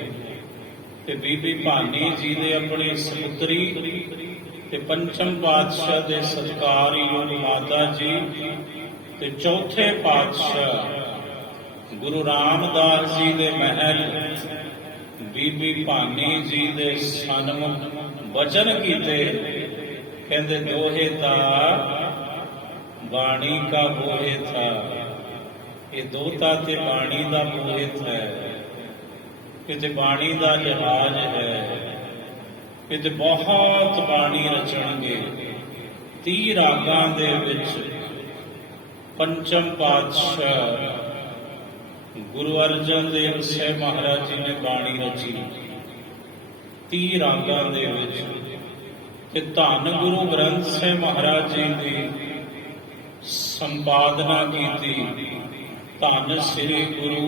ਤੇ ਬੀਬੀ ਭਾਨੀ ਜੀ ਦੇ ਆਪਣੀ ਸਪੁੱਤਰੀ ਤੇ ਪੰਚਮ ਪਾਤਸ਼ਾਹ ਦੇ ਸਤਿਕਾਰਯੋਗ ਮਾਤਾ ਜੀ, ਤੇ ਚੌਥੇ ਪਾਤਸ਼ਾਹ ਗੁਰੂ ਰਾਮਦਾਸ ਜੀ ਦੇ ਮਹਿਲ ਬੀਬੀ ਭਾਨੀ ਜੀ ਦੇ ਸਨਮੁਖ ਬਚਨ ਕੀਤੇ। ਕਹਿੰਦੇ ਦੋਹੇ ਤਾਂ ਬਾਣੀ ਕਾ ਬੋਹਿ ਥਾ, ਇਹ ਦੋਤਾ ਤੇ ਬਾਣੀ ਦਾ ਮੋਹਿਤ ਹੈ। ਕਿਤੇ ਬਾਣੀ ਦਾ ਜਹਾਜ਼ ਹੈ, ਕਿਤੇ ਬਹੁਤ ਬਾਣੀ ਰਚਣਗੇ। 30 ਰਾਗਾਂ ਦੇ ਵਿੱਚ ਪੰਚਮ ਪਾਤਸ਼ਾਹ ਗੁਰੂ ਅਰਜਨ ਦੇਵ ਸਾਹਿਬ ਮਹਾਰਾਜ ਜੀ ਨੇ ਬਾਣੀ ਰਚੀ 30 ਰਾਗਾਂ ਦੇ ਵਿੱਚ। ਤੇ ਧੰਨ ਗੁਰੂ ਗ੍ਰੰਥ ਸਾਹਿਬ ਮਹਾਰਾਜ ਜੀ ਦੀ ਸੰਪਾਦਨਾ ਕੀਤੀ ਧੰਨ ਸ੍ਰੀ ਗੁਰੂ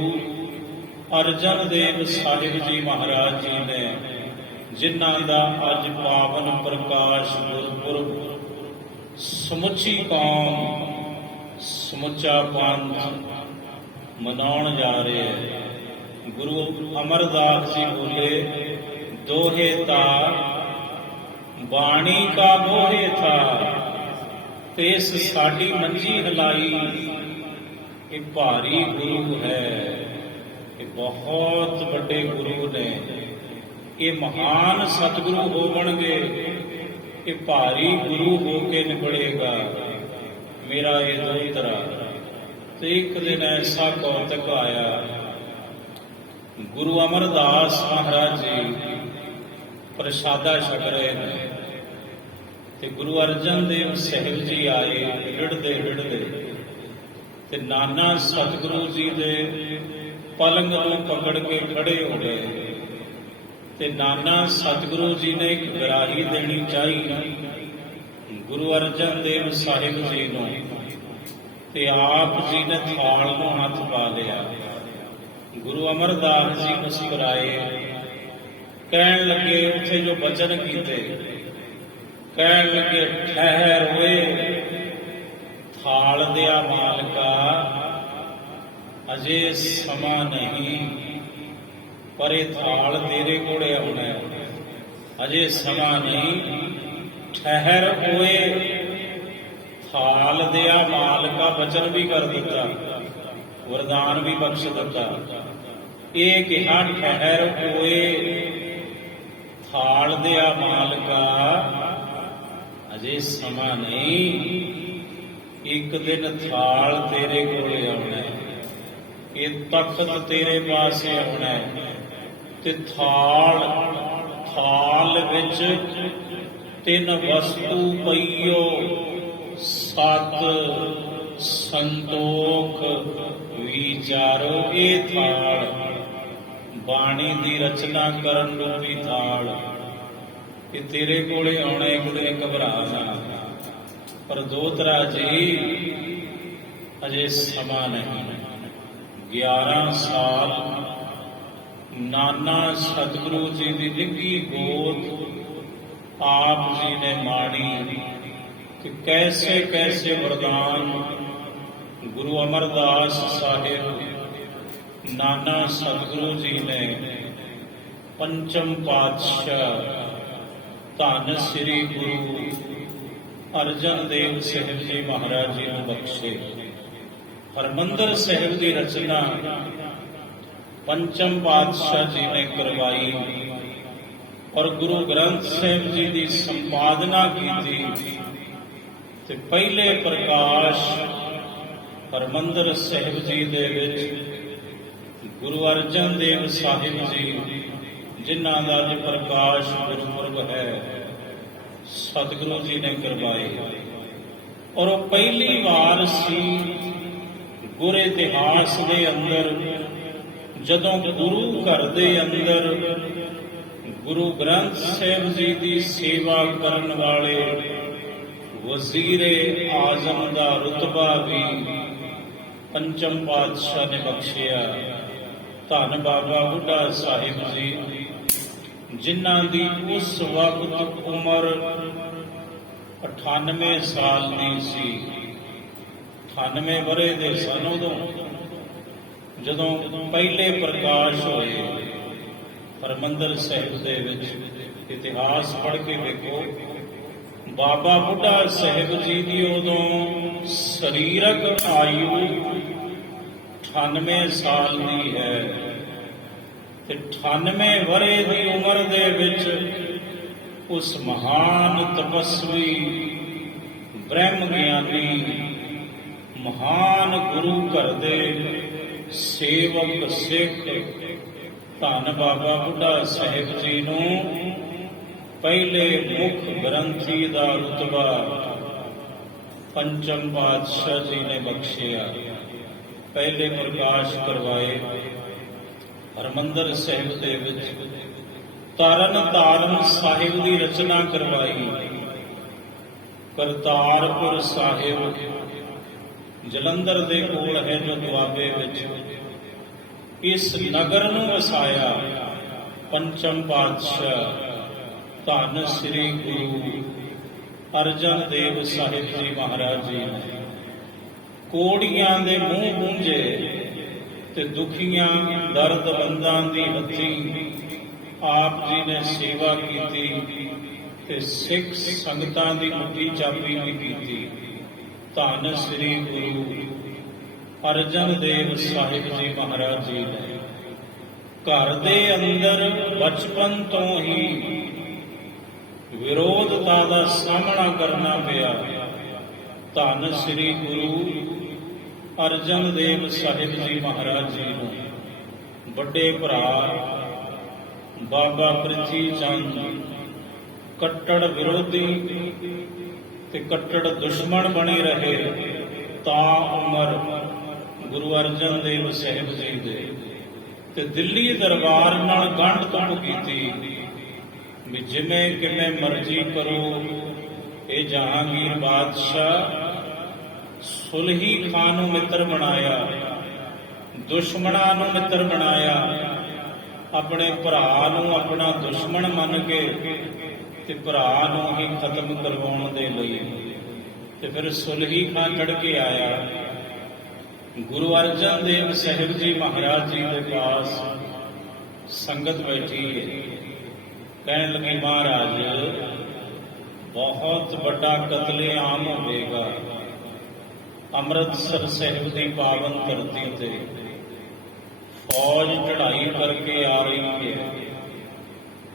ਅਰਜਨ ਦੇਵ ਸਾਹਿਬ ਜੀ ਮਹਾਰਾਜ ਜੀ ਨੇ, ਜਿਨ੍ਹਾਂ ਦਾ ਅੱਜ ਪਾਵਨ ਪ੍ਰਕਾਸ਼ ਗੁਰਪੁਰਬ ਸਮੁੱਚੀ ਕੌਮ ਸਮੁੱਚਾ ਪੰਥ ਮਨਾਉਣ ਜਾ ਰਹੇ ਹੈ। ਗੁਰੂ ਅਮਰਦਾਸ ਜੀ ਬੋਲੇ ਦੋਹੇ ਤਾਂ ਬਾਣੀ ਕਾ ਬੋਹੇ ਥਾ, ਤੇ ਇਸ ਸਾਡੀ ਮੰਜੀ ਹਿਲਾਈ ਇਹ ਭਾਰੀ ਗੁਰੂ ਹੈ, ਇਹ ਬਹੁਤ ਵੱਡੇ ਗੁਰੂ ਨੇ, ਇਹ ਮਹਾਨ ਸਤਿਗੁਰੂ ਹੋਵਣਗੇ, ਇਹ ਭਾਰੀ ਗੁਰੂ ਹੋ ਕੇ ਨਿਕਲੇਗਾ ਮੇਰਾ ਇਹ ਦੋਤਰਾ। ਤੇ ਇੱਕ ਦਿਨ ਐਸਾ ਕੌਤਕ ਆਇਆ, ਗੁਰੂ ਅਮਰਦਾਸ ਮਹਾਰਾਜ ਜੀ ਪ੍ਰਸ਼ਾਦਾ ਛਕ ਰਹੇ ਨੇ, ਤੇ ਗੁਰੂ ਅਰਜਨ ਦੇਵ ਸਾਹਿਬ ਜੀ ਆਏ ਰਿੜਦੇ ਤੇ ਨਾਨਾ ਸਤਿਗੁਰੂ ਜੀ ਦੇ ਪਲੰਗ ਨੂੰ ਪਕੜ ਕੇ ਖੜੇ ਹੋ ਗਏ। ਤੇ ਨਾਨਾ ਸਤਿਗੁਰੂ ਜੀ ਨੇ ਇੱਕ ਗਰਾਹੀ ਦੇਣੀ ਚਾਹੀ ਗੁਰੂ ਅਰਜਨ ਦੇਵ ਸਾਹਿਬ ਜੀ ਨੂੰ, ਤੇ ਆਪ ਜੀ ਨੇ ਥਾਲ ਨੂੰ ਹੱਥ ਪਾ ਲਿਆ। ਗੁਰੂ ਅਮਰਦਾਸ ਜੀ ਮੁਸਕਰਾਏ, ਕਹਿਣ ਲੱਗੇ ਉੱਥੇ ਜੋ ਬਚਨ ਕੀਤੇ, ਕਹਿਣ ਲੱਗੇ ਠਹਿਰ ਹੋਏ ਥਾਲ ਦਿਆ ਮਾਲਕਾ, ਅਜੇ ਸਮਾਂ ਨਹੀਂ, ਪਰ ਇਹ ਥਾਲ ਤੇਰੇ ਕੋਲੇ ਆਉਣਾ, ਅਜੇ ਸਮਾਂ ਨਹੀਂ, ਠਹਿਰ ਹੋਏ ਥਾਲ ਦਿਆ ਮਾਲਕਾ। ਬਚਨ ਵੀ ਕਰ ਦਿੱਤਾ, ਵਰਦਾਨ ਵੀ ਬਖਸ਼ ਦਿੱਤਾ। ਇਹ ਕਿਹਾ ਠਹਿਰ ਹੋਏ ਥਾਲ ਦਿਆ ਮਾਲਕਾ, ਅਜੇ ਸਮਾਂ ਨਹੀਂ, ਇੱਕ ਦਿਨ ਥਾਲ ਤੇਰੇ ਕੋਲੇ ਆਉਣਾ, ਇਹ ਤਖਤ ਤੇਰੇ ਪਾਸੇ ਆਉਣਾ, ਤੇ ਥਾਲ ਵਿੱਚ 3 ਵਸਤੂ ਪਈਓ, 7 ਸੰਤੋਖ ਵਿਚਾਰੋ। ਇਹ ਥਾਲ ਬਾਣੀ ਦੀ ਰਚਨਾ ਕਰਨ ਰੂਪੀ ਥਾਲ, ਇਹ ਤੇਰੇ ਕੋਲੇ ਆਉਣਾ, ਇੱਕ ਦਿਨ ਘਬਰਾ ਨਾ, ਪਰ ਦੋਤਰਾ ਜੀ ਅਜੇ ਸਮਾਂ ਨਹੀਂ। 11 ਸਾਲ ਨਾਨਾ ਸਤਿਗੁਰੂ ਜੀ ਦੀ ਨਿੱਘੀ ਗੋਦ ਆਪ ਜੀ ਨੇ ਮਾਣੀ, ਕਿ ਕੈਸੇ ਕੈਸੇ ਵਰਦਾਨ ਗੁਰੂ ਅਮਰਦਾਸ ਸਾਹਿਬ ਨਾਨਾ ਸਤਿਗੁਰੂ ਜੀ ਨੇ ਪੰਚਮ ਪਾਤਸ਼ਾਹ ਧੰਨ ਸ੍ਰੀ ਗੁਰੂ ਅਰਜਨ ਦੇਵ ਸਾਹਿਬ ਜੀ ਮਹਾਰਾਜ ਜੀ ਨੂੰ ਬਖਸ਼ੇ। ਹਰਿਮੰਦਰ ਸਾਹਿਬ ਦੀ ਰਚਨਾ ਪੰਚਮ ਪਾਤਸ਼ਾਹ ਜੀ ਨੇ ਕਰਵਾਈ, ਔਰ ਗੁਰੂ ਗ੍ਰੰਥ ਸਾਹਿਬ ਜੀ ਦੀ ਸੰਪਾਦਨਾ ਕੀਤੀ ਤੇ ਪਹਿਲੇ ਪ੍ਰਕਾਸ਼ ਹਰਿਮੰਦਰ ਸਾਹਿਬ ਜੀ ਦੇ ਵਿੱਚ ਗੁਰੂ ਅਰਜਨ ਦੇਵ ਸਾਹਿਬ ਜੀ, ਜਿਨ੍ਹਾਂ ਦਾ ਅੱਜ ਪ੍ਰਕਾਸ਼ ਗੁਰਪੁਰਬ ਹੈ, ਸਤਿਗੁਰੂ ਜੀ ਨੇ ਕਰਵਾਏ। ਔਰ ਉਹ ਪਹਿਲੀ ਵਾਰ ਸੀ ਗੁਰ ਇਤਿਹਾਸ ਦੇ ਅੰਦਰ, ਜਦੋਂ ਗੁਰੂ ਘਰ ਦੇ ਅੰਦਰ ਗੁਰੂ ਗ੍ਰੰਥ ਸਾਹਿਬ ਜੀ ਦੀ ਸੇਵਾ ਕਰਨ ਵਾਲੇ ਵਜ਼ੀਰੇ ਆਜ਼ਮ ਦਾ ਰੁਤਬਾ ਵੀ ਪੰਚਮ ਪਾਤਸ਼ਾਹ ਨੇ ਬਖਸ਼ਿਆ। ਧੰਨ ਬਾਬਾ ਬੁੱਢਾ ਸਾਹਿਬ ਜੀ, ਜਿਨ੍ਹਾਂ ਦੀ ਉਸ ਵਕਤ ਉਮਰ 98 ਸਾਲ ਦੀ ਸੀ। 98 ਵਰੇ ਦੇ ਸਨ ਉਦੋਂ, ਜਦੋਂ ਪਹਿਲੇ ਪ੍ਰਕਾਸ਼ ਹੋਏ ਹਰਿਮੰਦਰ ਸਾਹਿਬ ਦੇ ਵਿੱਚ। ਇਤਿਹਾਸ ਪੜ੍ਹ ਕੇ ਵੇਖੋ, ਬਾਬਾ ਬੁੱਢਾ ਸਾਹਿਬ ਜੀ ਦੀ ਉਦੋਂ ਸਰੀਰਕ ਆਯੂ 98 ਸਾਲ ਦੀ ਹੈ, ਤੇ 98 ਵਰੇ ਦੀ ਉਮਰ ਦੇ ਵਿੱਚ ਉਸ ਮਹਾਨ ਤਪਸਵੀ, ਬ੍ਰਹਮ ਗਿਆਨੀ, ਮਹਾਨ ਗੁਰੂ ਘਰ ਦੇ ਸੇਵਕ ਸਿੱਖ ਧੰਨ ਬਾਬਾ ਬੁੱਢਾ ਸਾਹਿਬ ਜੀ ਨੂੰ ਪਹਿਲੇ ਮੁੱਖ ਗ੍ਰੰਥੀ ਦਾ ਰੁਤਬਾ ਪੰਚਮ ਪਾਤਸ਼ਾਹ ਜੀ ਨੇ ਬਖਸ਼ਿਆ। ਪਹਿਲੇ ਪ੍ਰਕਾਸ਼ ਕਰਵਾਏ ਹਰਿਮੰਦਰ ਸਾਹਿਬ ਦੇ ਵਿੱਚ। ਤਰਨ ਤਾਰਨ ਸਾਹਿਬ ਦੀ ਰਚਨਾ ਕਰਵਾਈ। ਕਰਤਾਰਪੁਰ ਸਾਹਿਬ ਜਲੰਧਰ ਦੇ ਕੋਲ ਹੈ, ਜੋ ਦੁਆਬੇ ਵਿੱਚ। ਇਸ ਨਗਰ ਨੂੰ ਵਸਾਇਆ ਪੰਚਮ ਪਾਤਸ਼ਾਹ ਧੰਨ ਸ੍ਰੀ ਗੁਰੂ ਅਰਜਨ ਦੇਵ ਸਾਹਿਬ ਜੀ ਮਹਾਰਾਜ ਜੀ ਨੇ। ਕੋੜੀਆਂ ਦੇ ਮੂੰਹ ਗੂੰਜੇ ਤੇ ਦੁਖੀਆਂ ਦਰਦਬੰਦਾਂ ਦੀ ਹੱਥੀ ਆਪ ਜੀ ਨੇ ਸੇਵਾ ਕੀਤੀ, ਤੇ ਸਿੱਖ ਸੰਗਤਾਂ ਦੀ ਮੁੱਠੀ ਚਾਬੀ ਵੀ ਕੀਤੀ। ਧੰਨ ਸ੍ਰੀ ਗੁਰੂ ਅਰਜਨ ਦੇਵ ਸਾਹਿਬ ਜੀ ਮਹਾਰਾਜ ਜੀ ਨੇ ਘਰ ਦੇ ਅੰਦਰ ਬਚਪਨ ਤੋਂ ਹੀ ਵਿਰੋਧਤਾ ਦਾ ਸਾਹਮਣਾ ਕਰਨਾ ਪਿਆ। ਧੰਨ ਸ੍ਰੀ ਗੁਰੂ ਅਰਜਨ ਦੇਵ ਸਾਹਿਬ ਜੀ ਮਹਾਰਾਜ ਜੀ ਨੂੰ ਵੱਡੇ ਭਰਾ ਬਾਬਾ ਪ੍ਰਿਥੀ ਚੰਦ ਕੱਟੜ ਵਿਰੋਧੀ ਤੇ ਕੱਟੜ ਦੁਸ਼ਮਣ ਬਣੇ ਰਹੇ ਤਾਂ ਉਮਰ ਗੁਰੂ ਅਰਜਨ ਦੇਵ ਸਾਹਿਬ ਜੀ ਦੇ, ਤੇ ਦਿੱਲੀ ਦਰਬਾਰ ਨਾਲ ਗੰਢ ਤੁੰਡ ਕੀਤੀ ਵੀ ਜਿਵੇਂ ਕਿਵੇਂ ਮਰਜ਼ੀ ਕਰੋ। ਇਹ ਜਹਾਂਗੀਰ ਬਾਦਸ਼ਾਹ ਸੁਲਹੀ ਖਾਨ ਨੂੰ ਮਿੱਤਰ ਬਣਾਇਆ, ਦੁਸ਼ਮਣਾਂ ਨੂੰ ਮਿੱਤਰ ਬਣਾਇਆ, ਆਪਣੇ ਭਰਾ ਨੂੰ ਆਪਣਾ ਦੁਸ਼ਮਣ ਮੰਨ ਕੇ ਤੇ ਭਰਾ ਨੂੰ ਹੀ ਖਤਮ ਕਰਵਾਉਣ ਦੇ ਲਈ। ਤੇ ਫਿਰ ਸੁਲਹੀ ਖਾਨ ਚੜ ਕੇ ਆਇਆ ਗੁਰੂ ਅਰਜਨ ਦੇਵ ਸਾਹਿਬ ਜੀ ਮਹਾਰਾਜ ਜੀ ਦੇ ਪਾਸ। ਸੰਗਤ ਬੈਠੀ ਹੈ, ਕਹਿਣ ਲੱਗੀ ਮਹਾਰਾਜ ਬਹੁਤ ਵੱਡਾ ਕਤਲੇਆਮ ਹੋਵੇਗਾ ਅੰਮ੍ਰਿਤਸਰ ਸਾਹਿਬ ਦੀ ਪਾਵਨ ਧਰਤੀ ਤੇ। ਫੌਜ ਚੜ੍ਹਾਈ ਕਰਕੇ ਆ ਰਹੀ ਹੈ,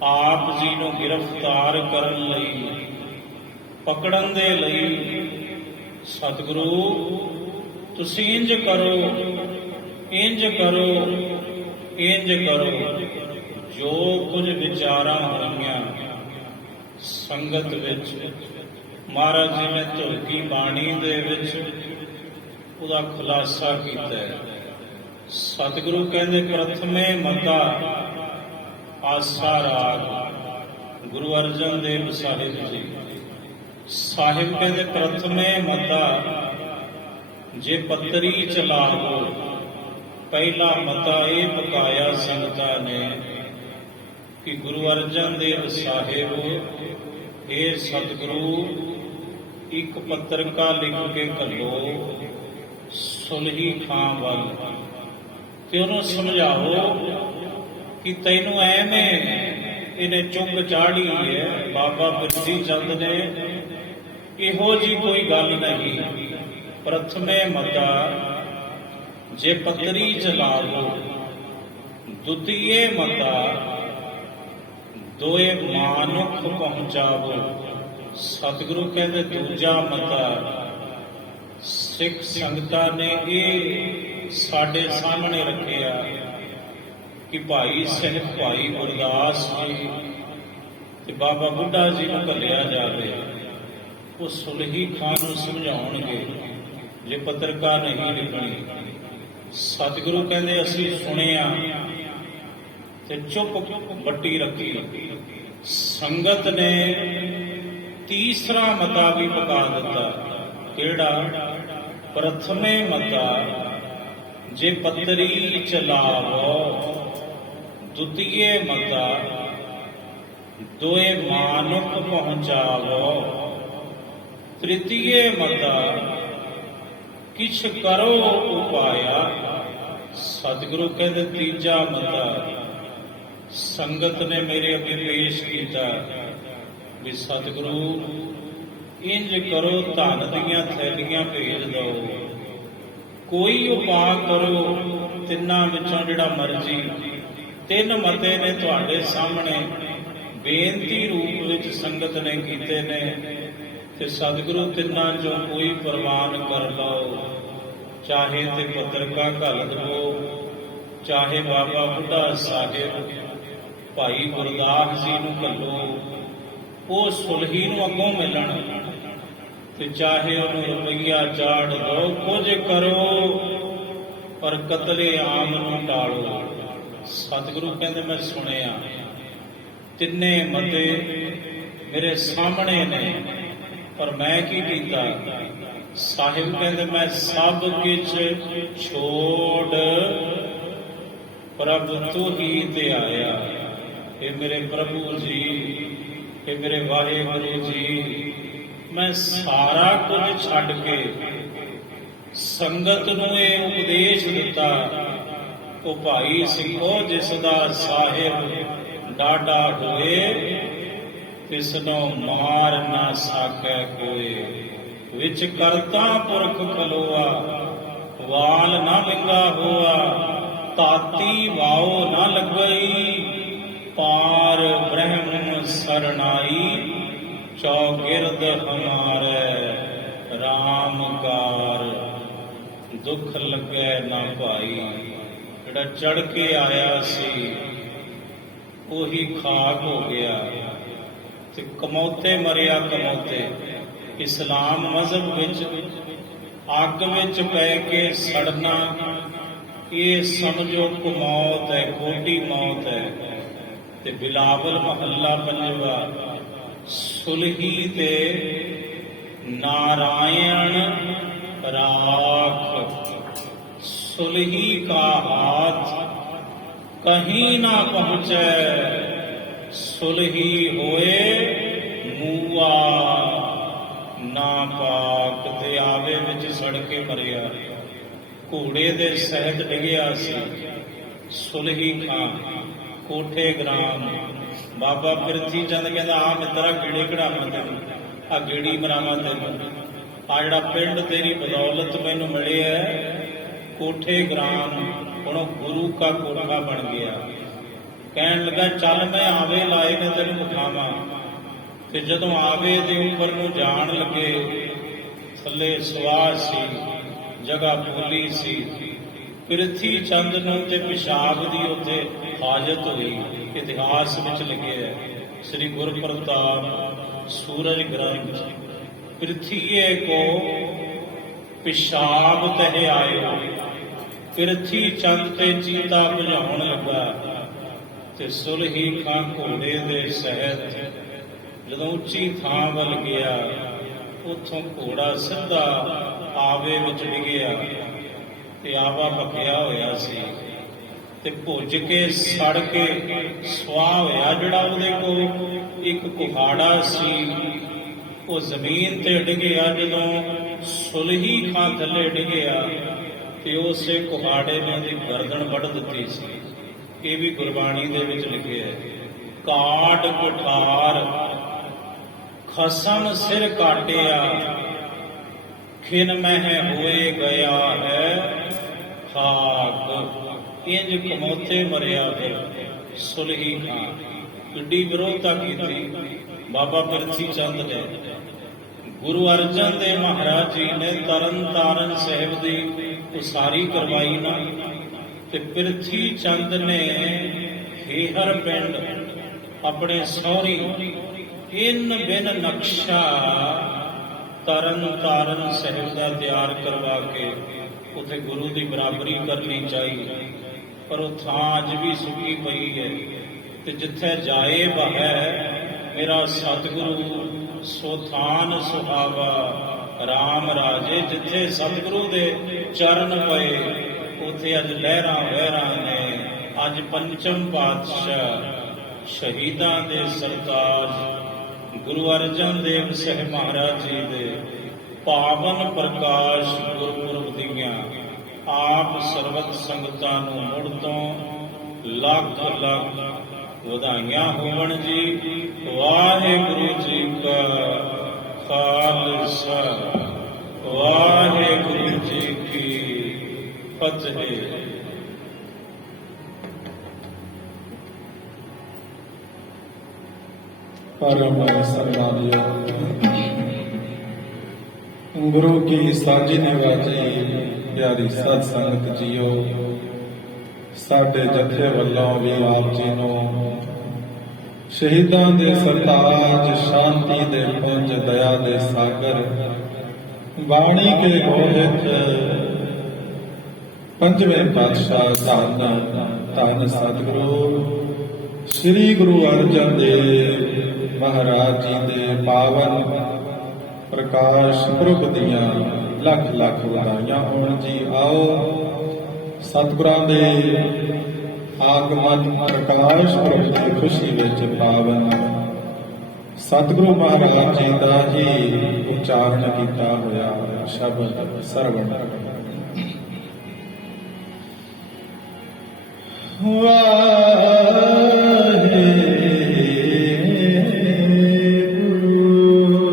ਆਪ ਜੀ ਨੂੰ ਗ੍ਰਿਫਤਾਰ ਕਰਨ ਲਈ, ਪਕੜਨ ਦੇ ਲਈ। ਸਤਿਗੁਰੂ ਤੁਸੀਂ ਇੰਜ ਕਰੋ, ਇੰਜ ਕਰੋ, ਇੰਜ ਕਰੋ। ਜੋ ਕੁਝ ਵਿਚਾਰਾਂ ਹੋਈਆਂ ਸੰਗਤ ਵਿੱਚ, ਮਹਾਰਾਜ ਜੀ ਨੇ ਧੁਲਕੀ ਬਾਣੀ ਦੇ ਵਿੱਚ ਉਹਦਾ ਖੁਲਾਸਾ ਕੀਤਾ ਹੈ। ਸਤਿਗੁਰੂ ਕਹਿੰਦੇ ਪ੍ਰਥਮੇ ਮਤਾ ਆਸਾ ਰਾਗ। ਗੁਰੂ ਅਰਜਨ ਦੇਵ ਸਾਹਿਬ ਜੀ ਸਾਹਿਬ ਕਹਿੰਦੇ ਪ੍ਰਥਮੇ ਮਤਾ ਜੇ ਪੱਤਰੀ ਚਲਾ ਲੋ। ਪਹਿਲਾ ਮਤਾ ਇਹ ਪਕਾਇਆ ਸੰਗਤਾਂ ਨੇ ਕਿ ਗੁਰੂ ਅਰਜਨ ਦੇਵ ਸਾਹਿਬ ਇਹ ਸਤਿਗੁਰੂ ਇੱਕ ਪੱਤਰਕਾ ਲਿਖ ਕੇ ਘੱਲੋ ਸੁਲਹੀ ਖਾਂ ਵੱਲ, ਤੇ ਉਹਨੂੰ ਸਮਝਾਓ ਕਿ ਤੈਨੂੰ ਐਵੇਂ ਇਹਨੇ ਚੁੰਗ ਚਾੜੀ ਹੈ। ਬਾਬਾ ਪ੍ਰਿਥੀ ਚੰਦ ਨੇ ਇਹੋ ਜੀ ਕੋਈ ਗੱਲ ਨਹੀਂ। ਪ੍ਰਥਮੇ ਮਤਾ ਜੇ ਪੱਤਰੀ ਚਲਾ ਲੋ, ਦੁਤੀਏ ਮਤਾ ਦੋਏ ਮਾਨੁਖ ਪਹੁੰਚਾਵੋ। ਸਤਿਗੁਰੂ ਕਹਿੰਦੇ ਦੂਜਾ ਮਤਾ ਸਿੱਖ ਸੰਗਤਾਂ ਨੇ ਇਹ ਸਾਡੇ ਸਾਹਮਣੇ ਰੱਖਿਆ ਕਿ ਭਾਈ ਸਾਹਿਬ ਭਾਈ ਗੁਰਦਾਸ ਜੀ ਤੇ ਬਾਬਾ ਬੁੱਢਾ ਜੀ ਨੂੰ ਘੱਲਿਆ ਜਾਵੇ। ਉਹ ਸੁਲਹੀ ਖਾਂ ਨੂੰ ਸਮਝਾਉਣਗੇ ਜੇ ਪੱਤਰਕਾਰ ਨਹੀਂ ਲਿਖਣੀ। ਸਤਿਗੁਰੂ ਕਹਿੰਦੇ ਅਸੀਂ ਸੁਣਿਆ ਤੇ ਚੁੱਪ ਵੱਟੀ ਰੱਖੀ। ਸੰਗਤ ਨੇ ਤੀਸਰਾ ਮਤਾ ਵੀ ਪਕਾ ਦਿੱਤਾ। ਕਿਹੜਾ? ਪ੍ਰਥਮੇ ਮਤਾ ਜੇ ਪੱਤਰੀ ਚਲਾਵੋ, ਦੁਤੀਏ ਮਤਾ ਦੋਏ ਮਾਨੁਖ ਪਹੁੰਚਾਵੋ, ਤ੍ਰਿਤੀਏ ਮਤਾ ਕਿਛ ਕਰੋ ਉਪਾਇਆ। ਸਤਿਗੁਰੂ ਕਹਿੰਦੇ ਤੀਜਾ ਮਤਾ ਸੰਗਤ ਨੇ ਮੇਰੇ ਅੱਗੇ ਪੇਸ਼ ਕੀਤਾ ਵੀ ਸਤਿਗੁਰੂ ਇੰਜ ਕਰੋ, ਧਨ ਦੀਆਂ ਥੈਲੀਆਂ ਭੇਜ ਦਿਓ, ਕੋਈ ਉਪਾਅ ਕਰੋ, ਤਿੰਨਾਂ ਵਿੱਚੋਂ ਜਿਹੜਾ ਮਰਜ਼ੀ। ਤਿੰਨ ਮਤੇ ਨੇ ਤੁਹਾਡੇ ਸਾਹਮਣੇ ਬੇਨਤੀ ਰੂਪ ਵਿੱਚ ਸੰਗਤ ਨੇ ਕੀਤੇ ਨੇ ਤੇ ਸਤਿਗੁਰੂ ਤਿੰਨਾਂ ਚੋਂ ਕੋਈ ਪ੍ਰਵਾਨ ਕਰ ਲਓ। ਚਾਹੇ ਤੇ ਪੱਤਰਕਾ ਘੱਲ ਦਵੋ, ਚਾਹੇ ਬਾਬਾ ਬੁੱਢਾ ਸਾਹਿਬ ਭਾਈ ਗੁਰਦਾਸ ਜੀ ਨੂੰ ਘੱਲੋ, ਉਹ ਸੁਲਹੀ ਨੂੰ ਅੱਗੋਂ ਮਿਲਣ, ਤੇ ਚਾਹੇ ਉਹਨੂੰ ਰੁਪਈਆ ਚਾੜ ਦੋ, ਕੁਝ ਕਰੋ ਪਰ ਕਤਲੇ ਆਮ ਨੂੰ ਟਾਲੋ। ਸਤਿਗੁਰੂ ਕਹਿੰਦੇ ਮੈਂ ਸੁਣਿਆ, ਤਿੰਨੇ ਮਤੇ ਮੇਰੇ ਸਾਹਮਣੇ ਨੇ, ਪਰ ਮੈਂ ਕੀ ਕੀਤਾ? ਸਾਹਿਬ ਕਹਿੰਦੇ ਮੈਂ ਸਭ ਕੁਝ ਛੋੜ ਪ੍ਰਭ ਤੂੰ ਹੀ ਤੇ ਆਇਆ। ਇਹ ਮੇਰੇ ਪ੍ਰਭੂ ਜੀ, ਇਹ ਮੇਰੇ ਵਾਹਿਗੁਰੂ ਜੀ, ਮੈਂ ਸਾਰਾ ਕੁਝ ਛੱਡ ਕੇ ਸੰਗਤ ਨੂੰ ਇਹ ਉਪਦੇਸ਼ ਦਿੱਤਾ। ਉਹ ਭਾਈ ਸਿੰਘੋ ਜਿਸ ਦਾ ਸਾਹਿਬ ਡਾਢਾ ਹੋਏ, ਤਿਸ ਨੂੰ ਮਾਰ ਨਾ ਸਾਕੈ ਕੋਏ। ਵਿੱਚ ਕਰਤਾ ਪੁਰਖ ਖਲੋਆ, ਵਾਲ ਨਾ ਵਿੰਗਾ ਹੋਆ, ਤਾਤੀ ਵਾਓ ਨਾ ਲੱਗਈ, ਪਾਰ ਬ੍ਰਹਮ ਸਰਣਾਈ, ਚੌਗਿਰਦ ਹਮਾਰੇ ਰਾਮ ਕਾਰ, ਦੁੱਖ ਲੱਗੈ ਨਾ ਭਾਈ। ਜਿਹੜਾ ਚੜ ਕੇ ਆਇਆ ਸੀ ਉਹੀ ਖਾਕ ਹੋ ਗਿਆ ਤੇ ਕਮੌਤੇ ਮਰਿਆ ਕਮੌਤੇ। ਇਸਲਾਮ ਮਜ਼ਹਬ ਵਿੱਚ ਅੱਗ ਵਿੱਚ ਪੈ ਕੇ ਸੜਨਾ ਇਹ ਸਮਝੋ ਕੋ ਮੌਤ ਹੈ, ਖੋਟੀ ਮੌਤ ਹੈ। ਤੇ ਬਿਲਾਵਲ ਮਹੱਲਾ ਪੰਜਵਾ, ਸੁਲਹੀ ਤੇ ਨਾਰਾਇਣ ਰਾਖ, ਸੁਲਹੀ ਕਾ ਹਾਥ ਕਹੀਂ ਨਾ ਪਹੁੰਚੈ, ਸੁਲਹੀ ਹੋਏ ਮੂਆ ਨਾ ਪਾਕ। ਤੇ ਆਵੇ ਵਿੱਚ ਸੜ ਕੇ ਮਰਿਆ, ਘੋੜੇ ਦੇ ਸਹਿਤ ਡਿੱਗਿਆ ਸੀ। ਸੁਲਹੀ ਖਾਂ ਕੋਠੇ ਗ੍ਰਾਮ। ਬਾਬਾ ਪਿਰਥੀ ਚੰਦ ਕਹਿੰਦਾ ਆ ਮਿੱਤਰਾ ਗੇੜੇ ਕਢਾਵਾਂ ਤੈਨੂੰ, ਆ ਗੇੜੀ ਮਰਾਵਾਂ ਤੈਨੂੰ, ਆ ਜਿਹੜਾ ਪਿੰਡ ਤੇਰੀ ਬਦੌਲਤ ਮੈਨੂੰ ਮਿਲਿਆ ਕੋਠੇ ਗ੍ਰਾਮ, ਹੁਣ ਗੁਰੂ ਕਾ ਕੋਠਾ ਬਣ ਗਿਆ। ਕਹਿਣ ਲੱਗਾ ਚੱਲ ਮੈਂ ਆਵੇ ਲਾਏ ਨੇ ਤੈਨੂੰ ਵਿਖਾਵਾਂ। ਤੇ ਜਦੋਂ ਆਵੇ ਦੇ ਉੱਪਰ ਨੂੰ ਜਾਣ ਲੱਗੇ, ਥੱਲੇ ਸਵਾਹ ਸੀ, ਜਗ੍ਹਾ ਭੁੱਲੀ ਸੀ। ਪਿਰਥੀ ਚੰਦ ਨੂੰ ਤੇ ਪਿਸ਼ਾਬ ਦੀ ਉੱਥੇ ਹਾਜਤ ਹੋਈ। ਇਤਿਹਾਸ ਵਿੱਚ ਲਿਖਿਆ ਹੈ ਸ੍ਰੀ ਗੁਰਪ੍ਰਤਾਪ ਸੂਰਜ ਗ੍ਰੰਥ, ਪਿਰਥੀਏ ਕੋ ਪਿਸ਼ਾਬ ਤਹਿ ਆਇਓ। ਪਿਰਥੀ ਚੰਦ ਤੇ ਚੀਤਾ ਬੁਝਾਉਣ ਲੱਗਾ ਤੇ ਸੁਲਹੀ ਖਾਂ ਘੋੜੇ ਦੇ ਸਹਿਤ ਜਦੋਂ ਉੱਚੀ ਥਾਂ ਵੱਲ ਗਿਆ, ਉੱਥੋਂ ਘੋੜਾ ਸਿੱਧਾ ਆਵੇ ਵਿੱਚ ਡਿੱਗਿਆ ਤੇ ਆਵਾ ਪੱਕਿਆ ਹੋਇਆ ਸੀ ਤੇ ਭੁੱਜ ਕੇ ਸੜ ਕੇ ਸੁਆਹ ਹੋਇਆ। ਜਿਹੜਾ ਉਹਦੇ ਕੋਲ ਇੱਕ ਕੁਹਾੜਾ ਸੀ ਉਹ ਜ਼ਮੀਨ ਤੇ ਡਿੱਗਿਆ। ਜਦੋਂ ਸੁਲਹੀ ਖਾਂ ਥੱਲੇ ਡਿੱਗਿਆ ਤੇ ਉਸੇ ਕੁਹਾੜੇ ਨੇ ਉਹਦੀ ਗਰਦਨ ਵੱਢ ਦਿੱਤੀ ਸੀ। ਇਹ ਵੀ ਗੁਰਬਾਣੀ ਦੇ ਵਿੱਚ ਲਿਖਿਆ ਹੈ, ਕਾਟ ਕੁਠਾਰ ਖਸਮ ਸਿਰ ਕਾਟਿਆ, ਖਿਨ ਮਹਿ ਹੋਏ ਗਿਆ ਹੈ ਖਾਕ। ਇੰਜ ਕਮੌਤੇ ਮਰਿਆ ਫਿਰ ਸੁਲਹੀ ਖਾਂ। ਕਿੱਡੀ ਵਿਰੋਧਤਾ ਕੀਤੀ, ਬਾਬਾ ਬਿਰਥੀ ਚੰਦ ਨੇ, ਗੁਰੂ ਅਰਜਨ ਦੇਵ ਮਹਾਰਾਜ ਜੀ ਨੇ ਤਰਨ ਤਾਰਨ ਸਾਹਿਬ ਦੀ ਉਸਾਰੀ ਕਰਵਾਈ ਨਾ, ਤੇ ਬਿਰਥੀ ਚੰਦ ਨੇ ਹੇਹਰ ਪਿੰਡ ਆਪਣੇ ਸਹੁਰੀ ਇਨ ਬਿਨ ਨਕਸ਼ਾ ਤਰਨ ਤਾਰਨ ਸਾਹਿਬ ਦਾ ਤਿਆਰ ਕਰਵਾ ਕੇ ਉੱਥੇ ਗੁਰੂ ਦੀ ਬਰਾਬਰੀ ਕਰਨੀ ਚਾਹੀ, ਪਰ ਉਹ ਥਾਂ ਅੱਜ ਵੀ ਸੁੱਕੀ ਪਈ ਹੈ। ਤੇ ਜਿੱਥੇ ਜਾਏ ਬਹੈ ਮੇਰਾ ਸਤਿਗੁਰੂ ਸੋ ਥਾਨ ਸੁਹਾਵਾ ਰਾਮ ਰਾਜੇ। ਜਿੱਥੇ ਸਤਿਗੁਰੂ ਦੇ ਚਰਨ ਪਏ ਉੱਥੇ ਅੱਜ ਲਹਿਰਾਂ ਵਹਿਰਾਂ ਨੇ। ਅੱਜ ਪੰਚਮ ਪਾਤਸ਼ਾਹ ਸ਼ਹੀਦਾਂ ਦੇ ਸਰਤਾਜ ਗੁਰੂ ਅਰਜਨ ਦੇਵ ਸਾਹਿਬ ਮਹਾਰਾਜ ਜੀ ਦੇ ਪਾਵਨ ਪ੍ਰਕਾਸ਼ ਗੁਰਪੁਰਬ ਦੀਆਂ ਆਪ ਸਰਬਤ ਸੰਗਤਾਂ ਨੂੰ ਮੁੜ ਤੋਂ ਲੱਖ ਲੱਖ ਵਧਾਈਆਂ ਹੋਵਣ ਜੀ। ਵਾਹਿਗੁਰੂ ਜੀ ਕਾ ਖਾਲਸਾ, ਵਾਹਿਗੁਰੂ ਜੀ ਕੀ ਫਤਿਹ। ਪਰਮ ਸਤਿਕਾਰਯੋਗ ਗੁਰੂ ਕੀ ਸਾਜੀ ਨਿਵਾਜੀ ਪਿਆਰੀ ਸਤ ਸੰਗਤ ਜੀਓ, ਸਾਡੇ ਜਥੇ ਵੱਲੋਂ ਵੀ ਆਪ ਜੀ ਨੂੰ ਸ਼ਹੀਦਾਂ ਦੇ ਸਰਤਾਜ, ਸ਼ਾਂਤੀ ਦੇ ਪੁੰਜ, ਦਇਆ ਦੇ ਸਾਗਰ, ਬਾਣੀ ਕੇ ਗੋਹਿਤ ਪੰਜਵੇਂ ਪਾਤਸ਼ਾਹ ਧੰਨ ਧੰਨ ਸਤਿਗੁਰੂ ਸ੍ਰੀ ਗੁਰੂ ਅਰਜਨ ਦੇਵ ਮਹਾਰਾਜ ਜੀ ਦੇ ਪਾਵਨ ਪ੍ਰਕਾਸ਼ ਪੁਰਬ ਦੀਆਂ ਲੱਖ ਲੱਖ ਵਧਾਈਆਂ ਹੋਣ ਜੀ। ਆਓ ਸਤਿਗੁਰਾਂ ਦੇ ਆਗਮਨ ਪ੍ਰਕਾਸ਼ ਪੁਰਬ ਦੀ ਖੁਸ਼ੀ ਵਿੱਚ ਪਾਵਨ ਸਤਿਗੁਰੂ ਮਹਾਰਾਜ ਜੀ ਦਾ ਹੀ ਉਚਾਰਨ ਕੀਤਾ ਹੋਇਆ ਸ਼ਬਦ ਸਰਵਣ। ਵਾਹਿਗੁਰੂ